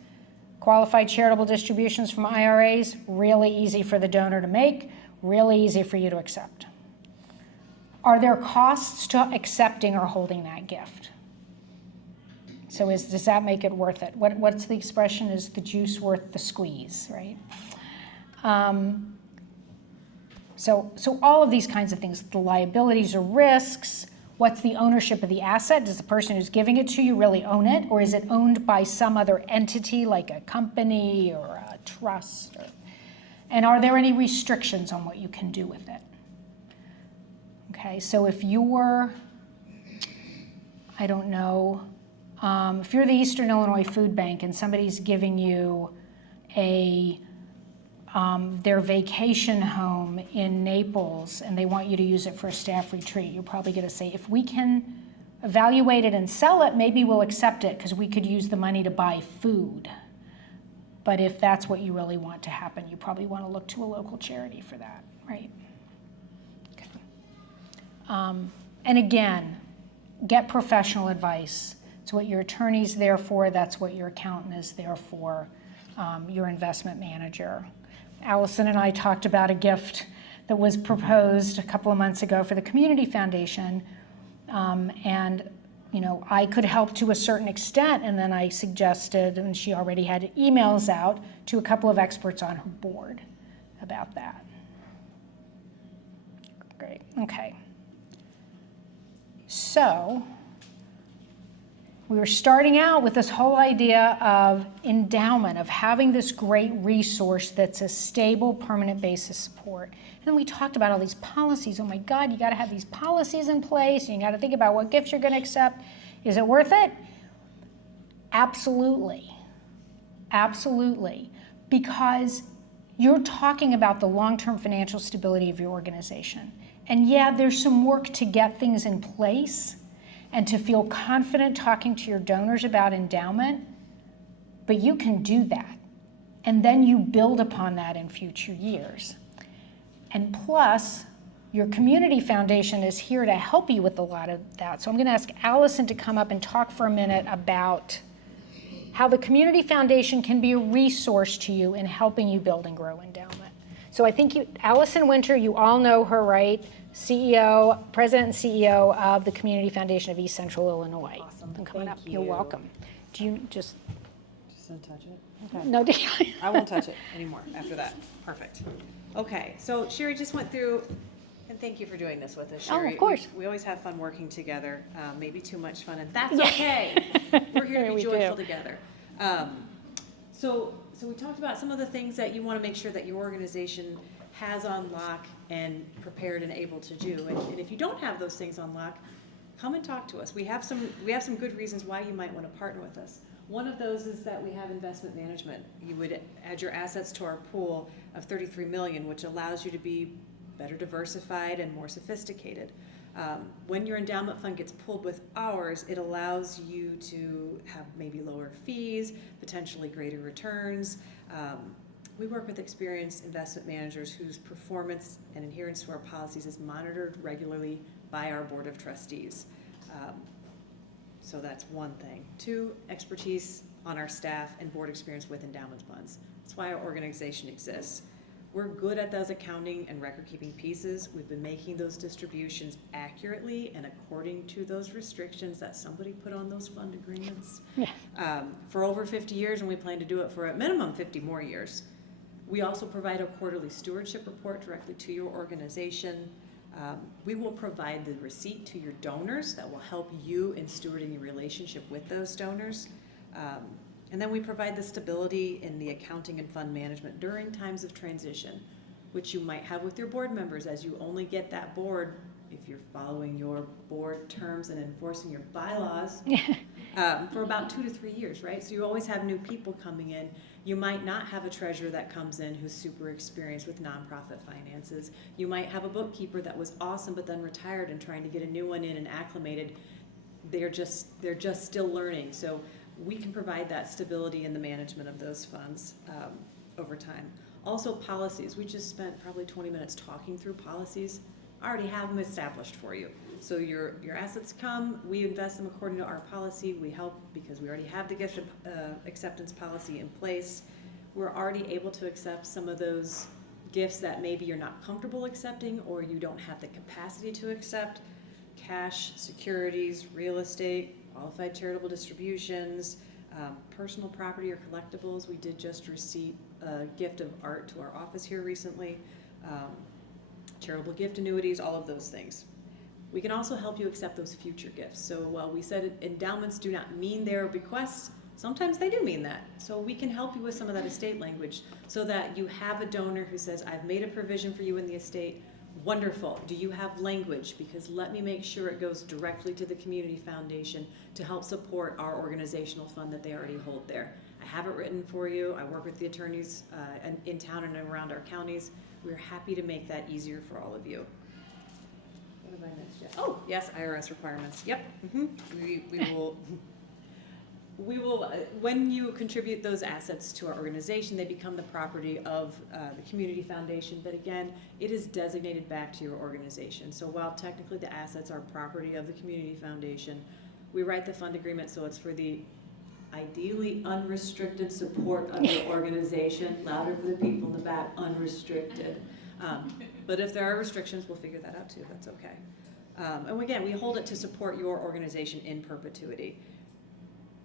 qualified charitable distributions from IRAs, really easy for the donor to make, really easy for you to accept. Are there costs to accepting or holding that gift? So does that make it worth it? What's the expression? Is the juice worth the squeeze, right? So all of these kinds of things, the liabilities or risks. What's the ownership of the asset? Does the person who's giving it to you really own it? Or is it owned by some other entity like a company or a trust? And are there any restrictions on what you can do with it? Okay, so if you're, I don't know, if you're the Eastern Illinois Food Bank and somebody's giving you their vacation home in Naples and they want you to use it for a staff retreat, you're probably going to say, if we can evaluate it and sell it, maybe we'll accept it because we could use the money to buy food. But if that's what you really want to happen, you probably want to look to a local charity for that, right? Okay. And again, get professional advice. It's what your attorney's there for. That's what your accountant is there for, your investment manager. Allison and I talked about a gift that was proposed a couple of months ago for the Community Foundation, and I could help to a certain extent, and then I suggested, and she already had emails out to a couple of experts on her board about that. Great, okay. So we were starting out with this whole idea of endowment, of having this great resource that's a stable, permanent basis support. And we talked about all these policies. Oh my God, you got to have these policies in place. And you got to think about what gifts you're going to accept. Is it worth it? Absolutely. Absolutely. Because you're talking about the long-term financial stability of your organization. And yeah, there's some work to get things in place and to feel confident talking to your donors about endowment, but you can do that. And then you build upon that in future years. And plus, your community foundation is here to help you with a lot of that. So I'm going to ask Allison to come up and talk for a minute about how the community foundation can be a resource to you in helping you build and grow endowment. So I think Allison Winter, you all know her, right? President and CEO of the Community Foundation of East Central Illinois. Awesome. And coming Thank up, you're you. welcome. Do you just, Don't touch it. Okay. no, I won't touch it anymore after that. Perfect. Okay, so Shari just went through, and thank you for doing this with us, Oh, of Shari. course. We always have fun working together, maybe too much fun, and that's Yeah. okay. We're here to We be joyful do. together. So we talked about some of the things that you want to make sure that your organization has on lock and prepared and able to do. And if you don't have those things on lock, come and talk to us. We have some good reasons why you might want to partner with us. One of those is that we have investment management. You would add your assets to our pool of 33 million, which allows you to be better diversified and more sophisticated. When your endowment fund gets pulled with ours, it allows you to have maybe lower fees, potentially greater returns. We work with experienced investment managers whose performance and adherence to our policies is monitored regularly by our board of trustees. So that's one thing. Two, expertise on our staff and board experience with endowment funds. That's why our organization exists. We're good at those accounting and record-keeping pieces. We've been making those distributions accurately and according to those restrictions that somebody put on those fund agreements for over 50 years, and we plan to do it for at minimum 50 more years. We also provide a quarterly stewardship report directly to your organization. We will provide the receipt to your donors that will help you in stewarding your relationship with those donors. And then we provide the stability in the accounting and fund management during times of transition, which you might have with your board members, as you only get that board if you're following your board terms and enforcing your bylaws for about 2 to 3 years, right? So you always have new people coming in. You might not have a treasurer that comes in who's super experienced with nonprofit finances. You might have a bookkeeper that was awesome but then retired and trying to get a new one in and acclimated. They're just still learning. So we can provide that stability in the management of those funds over time. Also policies. We just spent probably 20 minutes talking through policies. I already have them established for you. So your assets come, we invest them according to our policy. We help because we already have the gift acceptance policy in place. We're already able to accept some of those gifts that maybe you're not comfortable accepting or you don't have the capacity to accept. Cash, securities, real estate, qualified charitable distributions, personal property or collectibles. We did just receive a gift of art to our office here recently. Charitable gift annuities, all of those things. We can also help you accept those future gifts. So while we said endowments do not mean they're bequests, sometimes they do mean that. So we can help you with some of that estate language so that you have a donor who says, I've made a provision for you in the estate. Wonderful. Do you have language? Because let me make sure it goes directly to the community foundation to help support our organizational fund that they already hold there. I have it written for you. I work with the attorneys in town and around our counties. We're happy to make that easier for all of you. What have I missed yet? Oh, yes, IRS requirements. Yep. We will, when you contribute those assets to our organization, they become the property of the community foundation. But again, it is designated back to your organization. So while technically the assets are property of the community foundation, we write the fund agreement so it's for the ideally unrestricted support of your organization. Louder for the people in the back, unrestricted. But if there are restrictions, we'll figure that out too. That's okay. And again, we hold it to support your organization in perpetuity.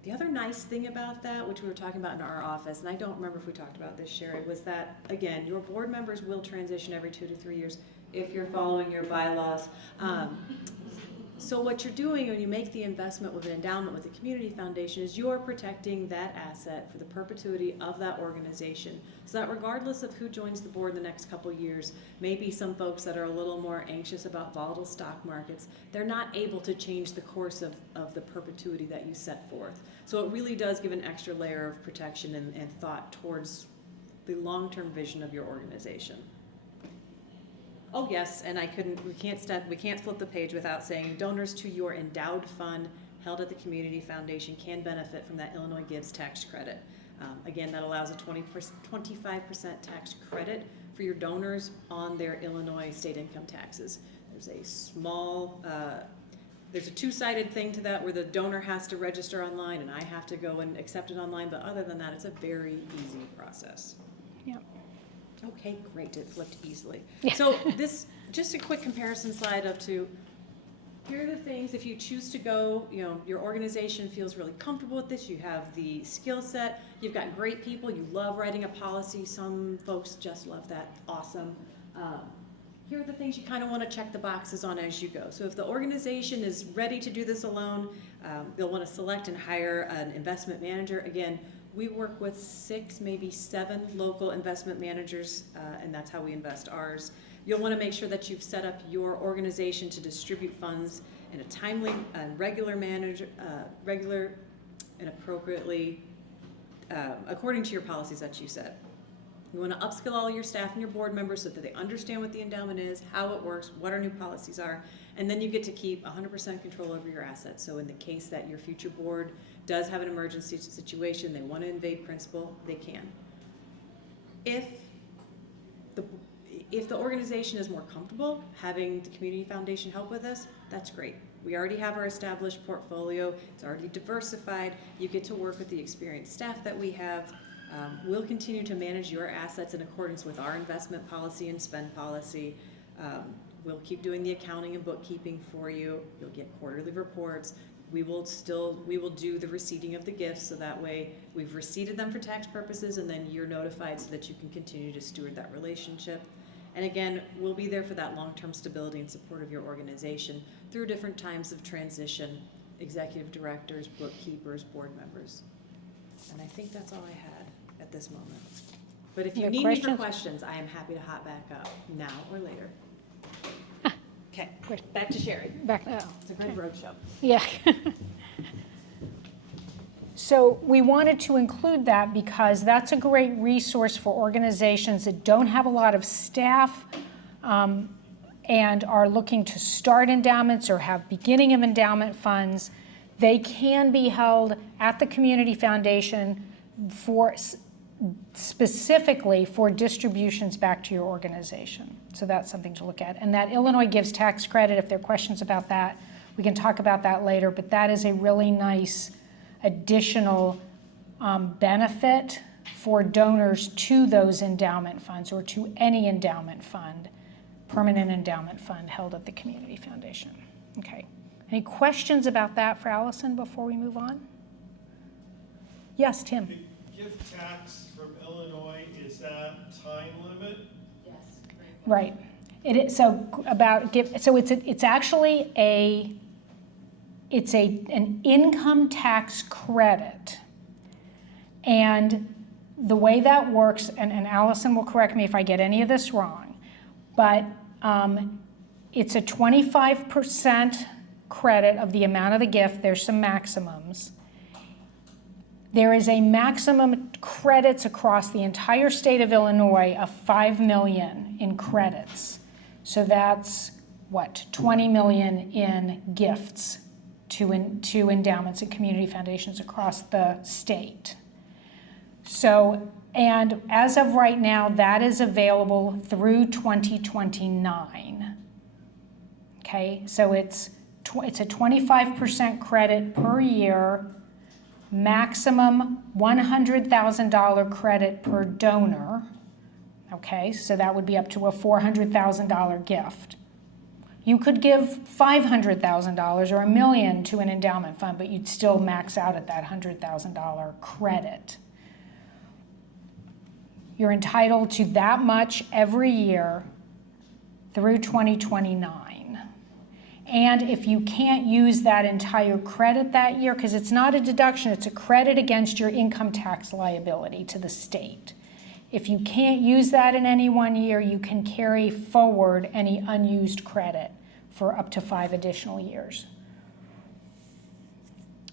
The other nice thing about that, which we were talking about in our office, and I don't remember if we talked about this, Shari, was that, again, your board members will transition every 2 to 3 years if you're following your bylaws. So what you're doing when you make the investment with an endowment with a community foundation is you're protecting that asset for the perpetuity of that organization. So that regardless of who joins the board in the next couple of years, maybe some folks that are a little more anxious about volatile stock markets, they're not able to change the course of the perpetuity that you set forth. So it really does give an extra layer of protection and thought towards the long-term vision of your organization. Oh yes, and we can't flip the page without saying donors to your endowed fund held at the community foundation can benefit from that Illinois Gives tax credit. Again, that allows a 25% tax credit for your donors on their Illinois state income taxes. There's a small, there's a two-sided thing to that where the donor has to register online and I have to go and accept it online, but other than that, it's a very easy process. Yeah. Okay, great, it flipped easily. Yeah. So this, just a quick comparison slide up to, here are the things, if you choose to go, your organization feels really comfortable with this, you have the skill set, you've got great people, you love writing a policy, some folks just love that, awesome. Here are the things you kind of want to check the boxes on as you go. So if the organization is ready to do this alone, they'll want to select and hire an investment manager. Again, we work with 6, maybe 7 local investment managers, and that's how we invest ours. You'll want to make sure that you've set up your organization to distribute funds in a timely and regular and appropriately, according to your policies that you set. You want to upskill all your staff and your board members so that they understand what the endowment is, how it works, what our new policies are, and then you get to keep 100% control over your assets. So in the case that your future board does have an emergency situation, they want to invade principal, they can. If the organization is more comfortable having the community foundation help with this, that's great. We already have our established portfolio, it's already diversified, you get to work with the experienced staff that we have. We'll continue to manage your assets in accordance with our investment policy and spend policy. We'll keep doing the accounting and bookkeeping for you. You'll get quarterly reports. We will do the receipting of the gifts, so that way we've receipted them for tax purposes and then you're notified so that you can continue to steward that relationship. And again, we'll be there for that long-term stability and support of your organization through different times of transition, executive directors, bookkeepers, board members. And I think that's all I had at this moment. But if you need me for questions, I am happy to hop back up now or later. Okay, back to Shari. It's a good roadshow. Yeah. So we wanted to include that because that's a great resource for organizations that don't have a lot of staff and are looking to start endowments or have beginning of endowment funds. They can be held at the community foundation specifically for distributions back to your organization. So that's something to look at. And that Illinois Gives tax credit, if there are questions about that, we can talk about that later, but that is a really nice additional benefit for donors to those endowment funds or to any endowment fund, permanent endowment fund held at the community foundation. Okay. Any questions about that for Allison before we move on? Yes, Tim. The gift tax from Illinois, is that time limit? Yes. Right. It is, so about gift. So it's actually an income tax credit, and the way that works, and Allison will correct me if I get any of this wrong, but it's a 25% credit of the amount of the gift. There's some maximums. There is a maximum credits across the entire state of Illinois of 5 million in credits. So that's what, 20 million in gifts to endowments and community foundations across the state. So, and as of right now, that is available through 2029. Okay, so it's a 25% credit per year, maximum $100,000 credit per donor. Okay, so that would be up to a $400,000 gift. You could give $500,000 or $1 million to an endowment fund, but you'd still max out at that $100,000 credit. You're entitled to that much every year through 2029. And if you can't use that entire credit that year, because it's not a deduction, it's a credit against your income tax liability to the state. If you can't use that in any one year, you can carry forward any unused credit for up to 5 additional years.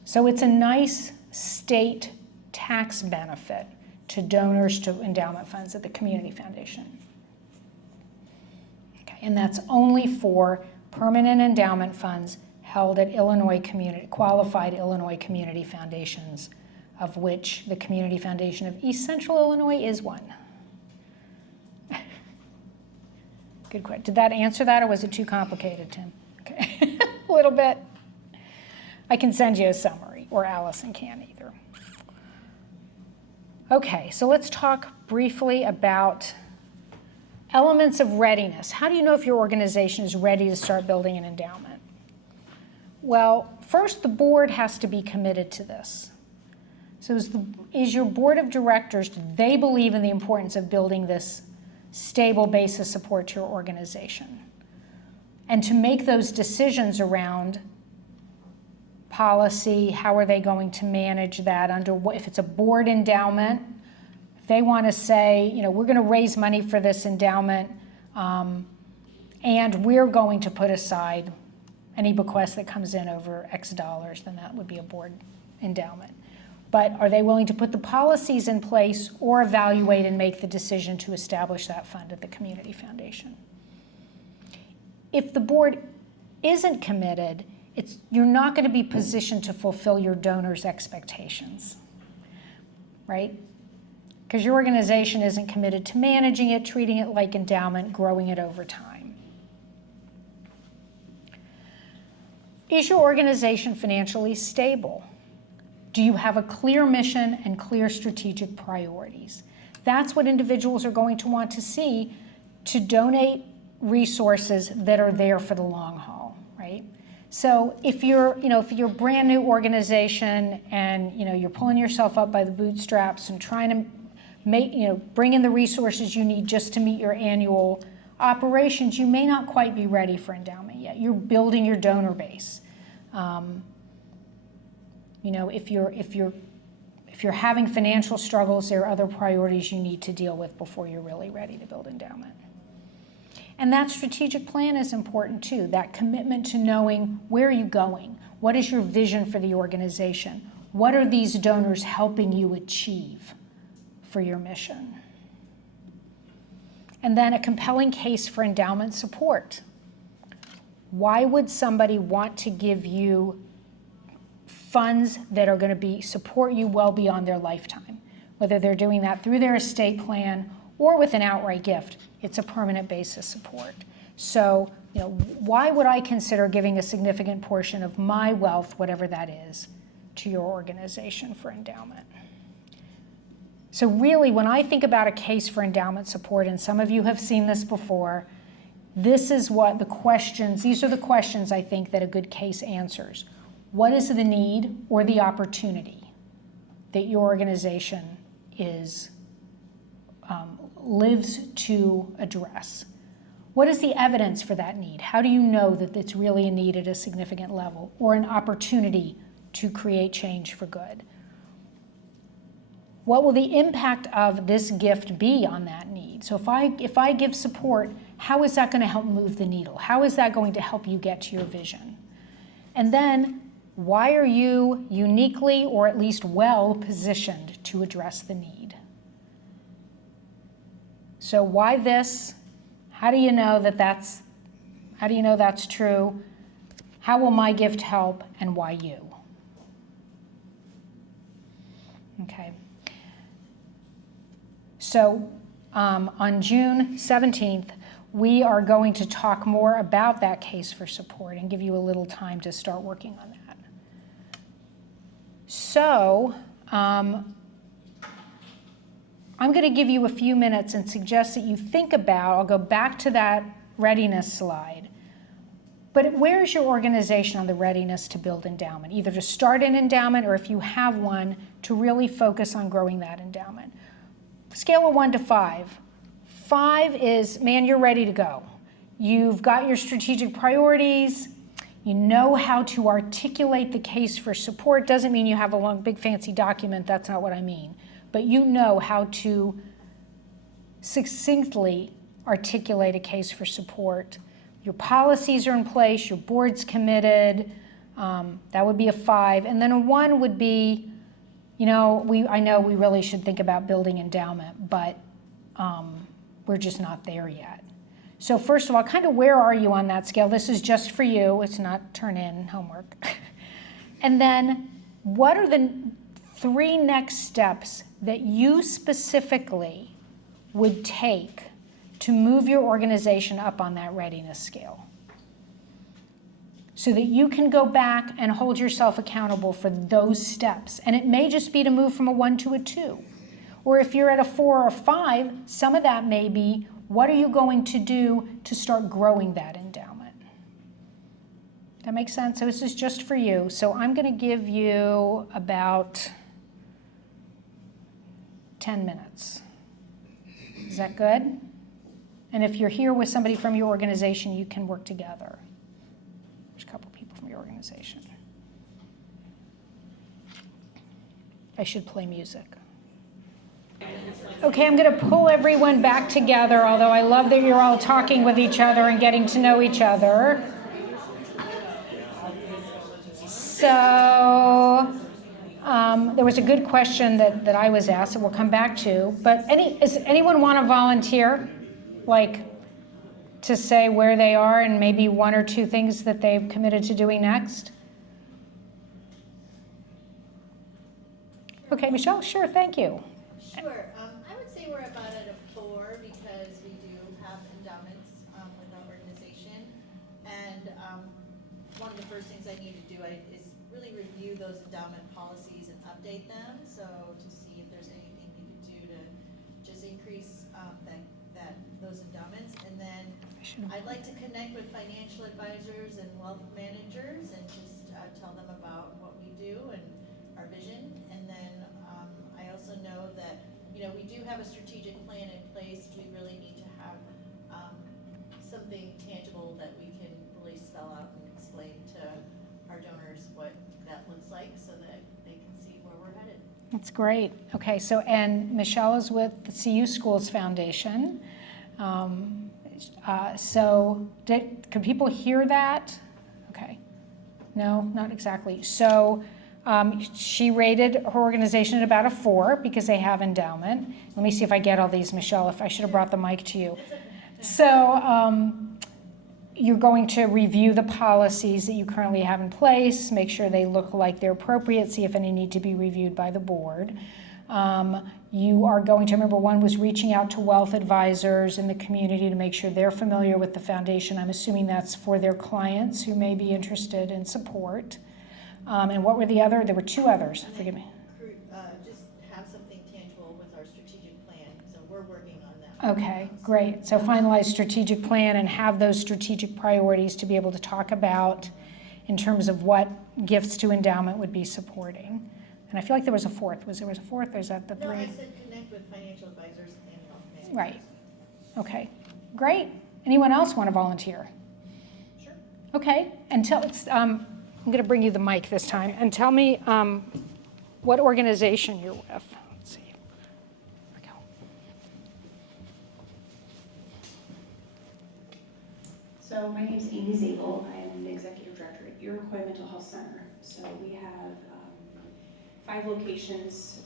So it's a nice state tax benefit to donors to endowment funds at the Community Foundation. Okay, and that's only for permanent endowment funds held at qualified Illinois community foundations, of which the Community Foundation of East Central Illinois is one. Good question. Did that answer that, or was it too complicated, Tim? Okay, a little bit. I can send you a summary, or Allison can either. Okay, so let's talk briefly about elements of readiness. How do you know if your organization is ready to start building an endowment? Well, first, the board has to be committed to this. So is your board of directors, do they believe in the importance of building this stable base of support to your organization? And to make those decisions around policy, how are they going to manage that under what, if it's a board endowment, if they want to say, you know, we're going to raise money for this endowment, and we're going to put aside any bequest that comes in over X dollars, then that would be a board endowment. But are they willing to put the policies in place or evaluate and make the decision to establish that fund at the Community Foundation? If the board isn't committed, you're not going to be positioned to fulfill your donors' expectations, right? Because your organization isn't committed to managing it, treating it like endowment, growing it over time. Is your organization financially stable? Do you have a clear mission and clear strategic priorities? That's what individuals are going to want to see to donate resources that are there for the long haul, right? So if you're a brand new organization and you're pulling yourself up by the bootstraps and trying to bring in the resources you need just to meet your annual operations, you may not quite be ready for endowment yet. You're building your donor base. If you're having financial struggles, there are other priorities you need to deal with before you're really ready to build endowment. And that strategic plan is important too, that commitment to knowing where are you going? What is your vision for the organization? What are these donors helping you achieve for your mission? And then a compelling case for endowment support. Why would somebody want to give you funds that are going to support you well beyond their lifetime? Whether they're doing that through their estate plan or with an outright gift, it's a permanent basis support. So, why would I consider giving a significant portion of my wealth, whatever that is, to your organization for endowment? So really, when I think about a case for endowment support, and some of you have seen this before, these are the questions I think that a good case answers. What is the need or the opportunity that your organization lives to address? What is the evidence for that need? How do you know that it's really a need at a significant level or an opportunity to create change for good? What will the impact of this gift be on that need? So if I give support, how is that going to help move the needle? How is that going to help you get to your vision? And then, why are you uniquely or at least well positioned to address the need? So why this? How do you know that's true? How will my gift help, and why you? Okay. So on June 17th, we are going to talk more about that case for support and give you a little time to start working on that. So I'm going to give you a few minutes and suggest that you think about, I'll go back to that readiness slide, but where is your organization on the readiness to build endowment? Either to start an endowment or if you have one, to really focus on growing that endowment. Scale of 1 to 5. 5 is, man, you're ready to go. You've got your strategic priorities. You know how to articulate the case for support. Doesn't mean you have a long, big, fancy document. That's not what I mean. But you know how to succinctly articulate a case for support. Your policies are in place. Your board's committed. That would be a 5. And then a 1 would be, I know we really should think about building endowment, but we're just not there yet. So first of all, kind of where are you on that scale? This is just for you. It's not turn in homework. And then what are the 3 next steps that you specifically would take to move your organization up on that readiness scale, so that you can go back and hold yourself accountable for those steps? And it may just be to move from a 1 to a 2. Or if you're at a 4 or 5, some of that may be, what are you going to do to start growing that endowment? That makes sense? So this is just for you. So I'm going to give you about 10 minutes. Is that good? And if you're here with somebody from your organization, you can work together. There's a couple people from your organization. I should play music. Okay, I'm going to pull everyone back together, although I love that you're all talking with each other and getting to know each other. So there was a good question that I was asked that we'll come back to. But does anyone want to volunteer? To say where they are and maybe 1 or 2 things that they've committed to doing next? Okay, Michelle, sure, thank you. Sure. I would say we're about at a 4 because we do have endowments with our organization. And one of the first things I need to do is really review those endowment policies and update them. So to see if there's anything we could do to just increase those endowments. And then I'd like to connect with financial advisors and wealth managers and just tell them about what we do and our vision. And then I also know that, we do have a strategic plan in place. We really need to have something tangible that we can really spell out and explain to our donors what that looks like so that they can see where we're headed. That's great. Okay, and Michelle is with the CU Schools Foundation. Could people hear that? Okay. No, not exactly. So she rated her organization at about a 4 because they have endowment. Let me see if I get all these, Michelle. If I should have brought the mic to you. So you're going to review the policies that you currently have in place, make sure they look like they're appropriate, see if any need to be reviewed by the board. You are going to, remember, 1 was reaching out to wealth advisors in the community to make sure they're familiar with the foundation. I'm assuming that's for their clients who may be interested in support. And what were the other? There were 2 others, forgive me. Just have something tangible with our strategic plan. So we're working on that. Okay, great. So finalize strategic plan and have those strategic priorities to be able to talk about in terms of what gifts to endowment would be supporting. And I feel like there was a 4th. Was there a 4th, or is that the 3? No, I said connect with financial advisors and wealth managers. Right. Okay, great. Anyone else want to volunteer? Sure. Okay, and I'm going to bring you the mic this time, and tell me what organization you're with. Let's see. Here we go. So my name is Amy Zabel. I am the executive director at Iroquois Mental Health Center. So we have 5 locations,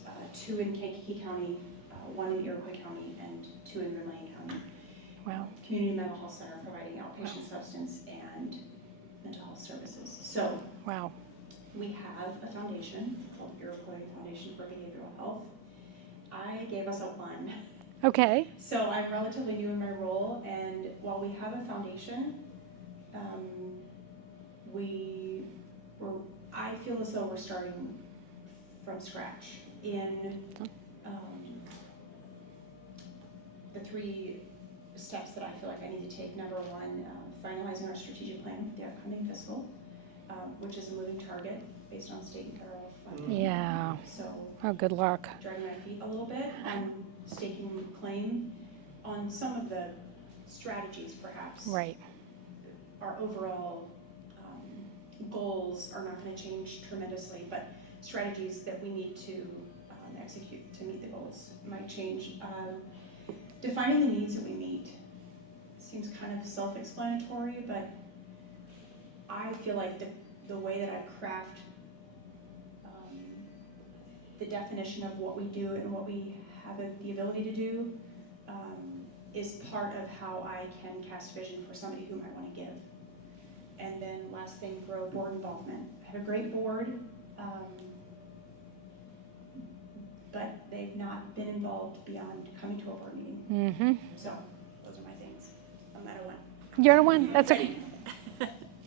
2 in Kankakee County, 1 in Iroquois County, and 2 in Vermilion County. Wow. Community Mental Health Center providing outpatient substance and mental health services. So Wow. we have a foundation called Iroquois Foundation for Behavioral Health. I gave us a 1. Okay. So I'm relatively new in my role, and while we have a foundation, I feel as though we're starting from scratch in the 3 steps that I feel like I need to take. Number 1, finalizing our strategic plan for the upcoming fiscal, which is a moving target based on state and federal funding. Yeah. So, good luck. dragging my feet a little bit on staking claim on some of the strategies, perhaps. Right. Our overall goals are not going to change tremendously, but strategies that we need to execute to meet the goals might change. Defining the needs that we meet seems kind of self-explanatory, but I feel like the way that I craft the definition of what we do and what we have the ability to do is part of how I can cast vision for somebody whom I want to give. And then last thing, grow board involvement. I have a great board, but they've not been involved beyond coming to a board meeting. Mm-hmm. So those are my things. I'm at a 1. You're at a 1. That's okay.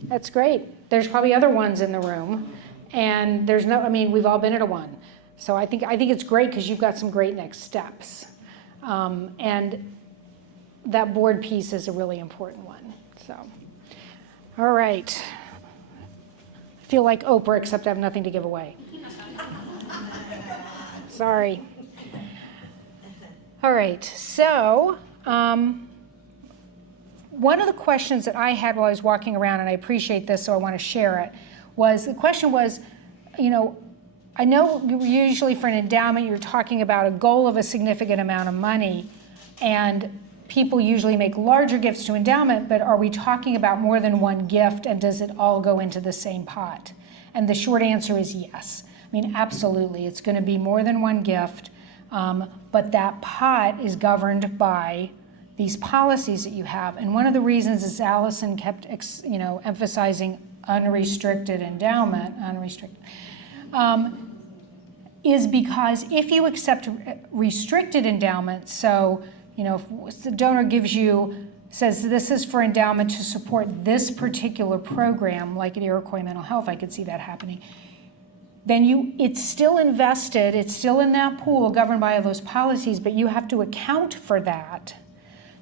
That's great. There's probably other ones in the room, and there's no. I mean, we've all been at a 1. So I think it's great because you've got some great next steps, and that board piece is a really important one. So, all right. I feel like Oprah, except I have nothing to give away. Sorry. All right. So, one of the questions that I had while I was walking around, and I appreciate this, so I want to share it, the question was, I know usually for an endowment, you're talking about a goal of a significant amount of money, and people usually make larger gifts to endowment, but are we talking about more than one gift, and does it all go into the same pot? And the short answer is yes. I mean, absolutely, it's going to be more than one gift, but that pot is governed by these policies that you have. And one of the reasons is Allison kept emphasizing unrestricted endowment, is because if you accept restricted endowment, so if the donor says this is for endowment to support this particular program, like at Iroquois Mental Health, I could see that happening, then it's still invested, it's still in that pool governed by those policies, but you have to account for that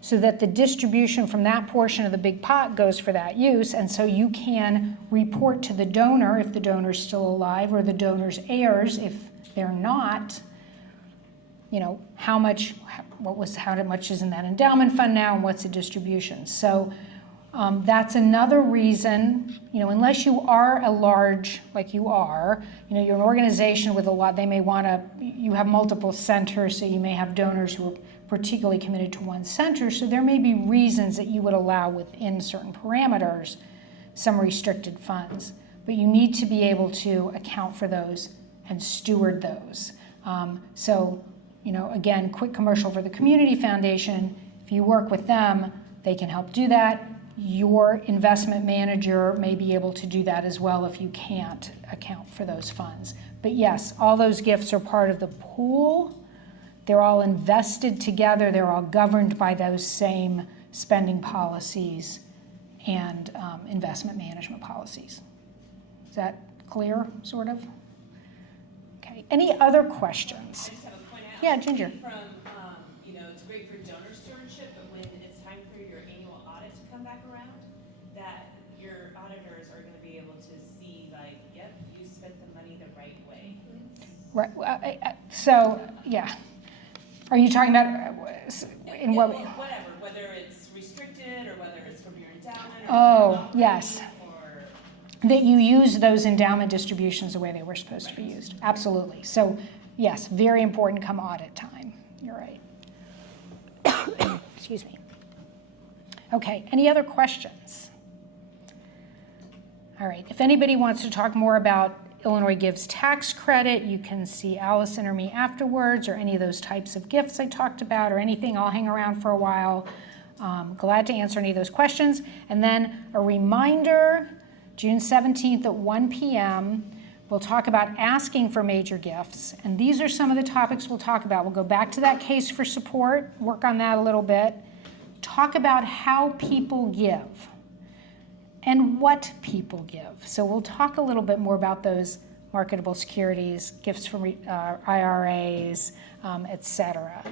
so that the distribution from that portion of the big pot goes for that use, and so you can report to the donor if the donor's still alive, or the donor's heirs if they're not, how much is in that endowment fund now, and what's the distribution. So that's another reason, unless you are a large, like you are, you're an organization with a lot, they may want to, you have multiple centers, so you may have donors who are particularly committed to one center, so there may be reasons that you would allow within certain parameters some restricted funds, but you need to be able to account for those and steward those. Again, quick commercial for the Community Foundation. If you work with them, they can help do that. Your investment manager may be able to do that as well if you can't account for those funds. But yes, all those gifts are part of the pool. They're all invested together. They're all governed by those same spending policies and investment management policies. Is that clear, sort of? Okay. Any other questions? I just have a point out. Yeah, Ginger. From, it's great for donor stewardship, but when it's time for your annual audit to come back around, that your auditors are going to be able to see, yep, you spent the money the right way. Right. So, yeah. Are you talking about in what? Whatever, whether it's restricted or whether it's from your endowment. Oh, yes. That you use those endowment distributions the way they were supposed to be used. Absolutely. So, yes, very important come audit time. You're right. Excuse me. Okay, any other questions? All right, if anybody wants to talk more about Illinois Gives tax credit, you can see Allison or me afterwards, or any of those types of gifts I talked about, or anything. I'll hang around for a while. Glad to answer any of those questions. And then a reminder, June 17th at 1 p.m., we'll talk about asking for major gifts. And these are some of the topics we'll talk about. We'll go back to that case for support, work on that a little bit, talk about how people give and what people give. So we'll talk a little bit more about those marketable securities, gifts from IRAs, et cetera.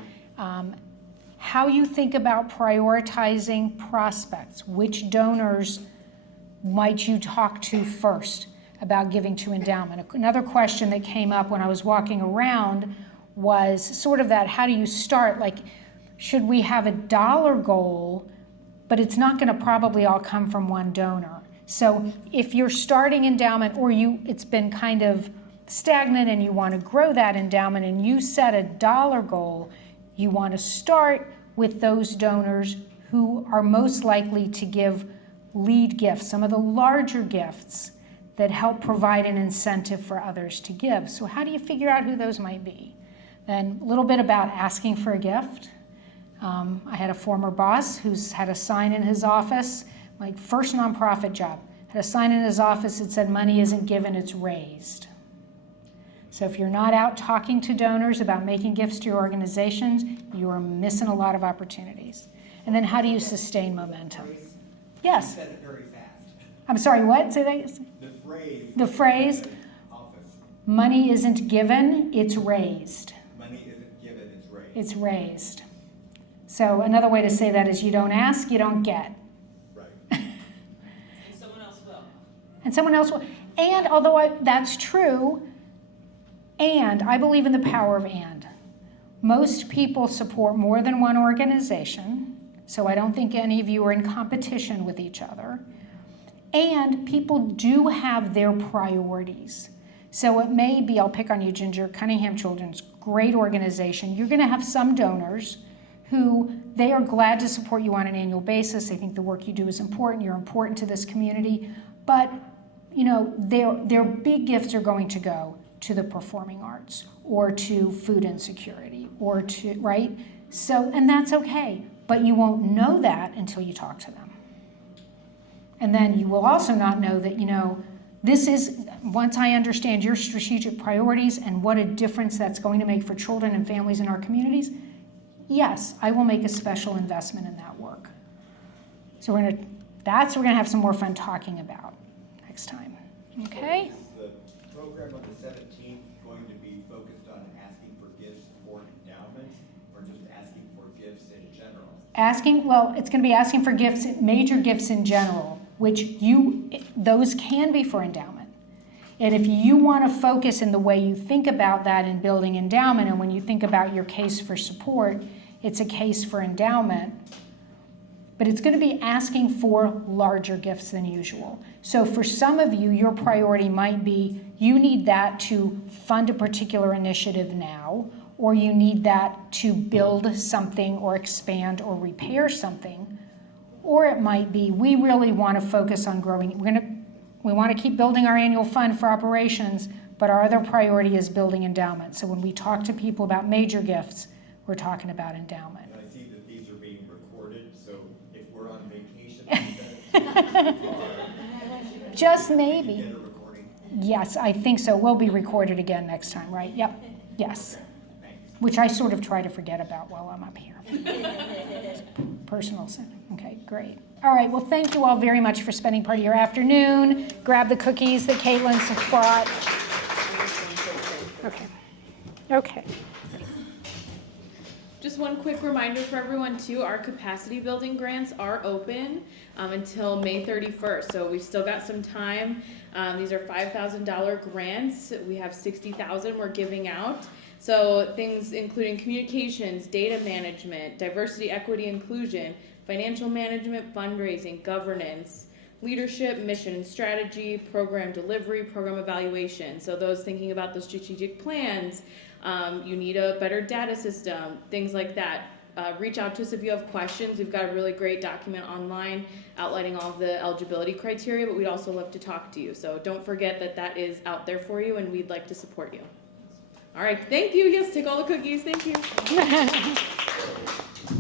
How you think about prioritizing prospects, which donors might you talk to first about giving to endowment? Another question that came up when I was walking around was sort of that, how do you start? Like, should we have a dollar goal, but it's not going to probably all come from one donor? So if you're starting endowment or it's been kind of stagnant and you want to grow that endowment and you set a dollar goal, you want to start with those donors who are most likely to give lead gifts, some of the larger gifts that help provide an incentive for others to give. So how do you figure out who those might be? Then a little bit about asking for a gift. I had a former boss who's had a sign in his office, my first nonprofit job, had a sign in his office that said, money isn't given, it's raised. So if you're not out talking to donors about making gifts to your organizations, you are missing a lot of opportunities. And then how do you sustain momentum? Yes. You said it very fast. I'm sorry, what? Say that. The phrase. Office. Money isn't given, it's raised. Money isn't given, it's raised. It's raised. So another way to say that is you don't ask, you don't get. Right. And someone else will. And someone else will. And although that's true, and I believe in the power of and. Most people support more than one organization, so I don't think any of you are in competition with each other. And people do have their priorities. So it may be, I'll pick on you, Ginger, Cunningham Children's, great organization. You're going to have some donors who they are glad to support you on an annual basis. They think the work you do is important. You're important to this community. But, their big gifts are going to go to the performing arts or to food insecurity or to, right? So, and that's okay. But you won't know that until you talk to them. And then you will also not know that, this is, once I understand your strategic priorities and what a difference that's going to make for children and families in our communities, yes, I will make a special investment in that work. So we're gonna have some more fun talking about next time. Okay? Is the program on the 17th going to be focused on asking for gifts for endowments or just asking for gifts in general? It's going to be asking for gifts, major gifts in general, which those can be for endowment. And if you want to focus in the way you think about that in building endowment, and when you think about your case for support, it's a case for endowment. But it's going to be asking for larger gifts than usual. So for some of you, your priority might be you need that to fund a particular initiative now, or you need that to build something or expand or repair something. Or it might be we really want to focus on growing. We want to keep building our annual fund for operations, but our other priority is building endowment. So when we talk to people about major gifts, we're talking about endowment. And I see that these are being recorded, so if we're on vacation, Just we maybe. get a recording. Yes, I think so. We'll be recorded again next time, right? Yep. Yes. Thanks. Which I sort of try to forget about while I'm up here. Personal sin. Okay, great. All right, well, thank you all very much for spending part of your afternoon. Grab the cookies that Caitlin's brought. Okay. Just one quick reminder for everyone too, our capacity building grants are open until May 31st. So we've still got some time. These are $5,000 grants. We have $60,000 we're giving out. So things including communications, data management, diversity, equity, inclusion, financial management, fundraising, governance, leadership, mission and strategy, program delivery, program evaluation. So those thinking about the strategic plans, you need a better data system, things like that. Reach out to us if you have questions. We've got a really great document online outlining all of the eligibility criteria, but we'd also love to talk to you. So don't forget that that is out there for you and we'd like to support you. All right, thank you. Yes, take all the cookies. Thank you.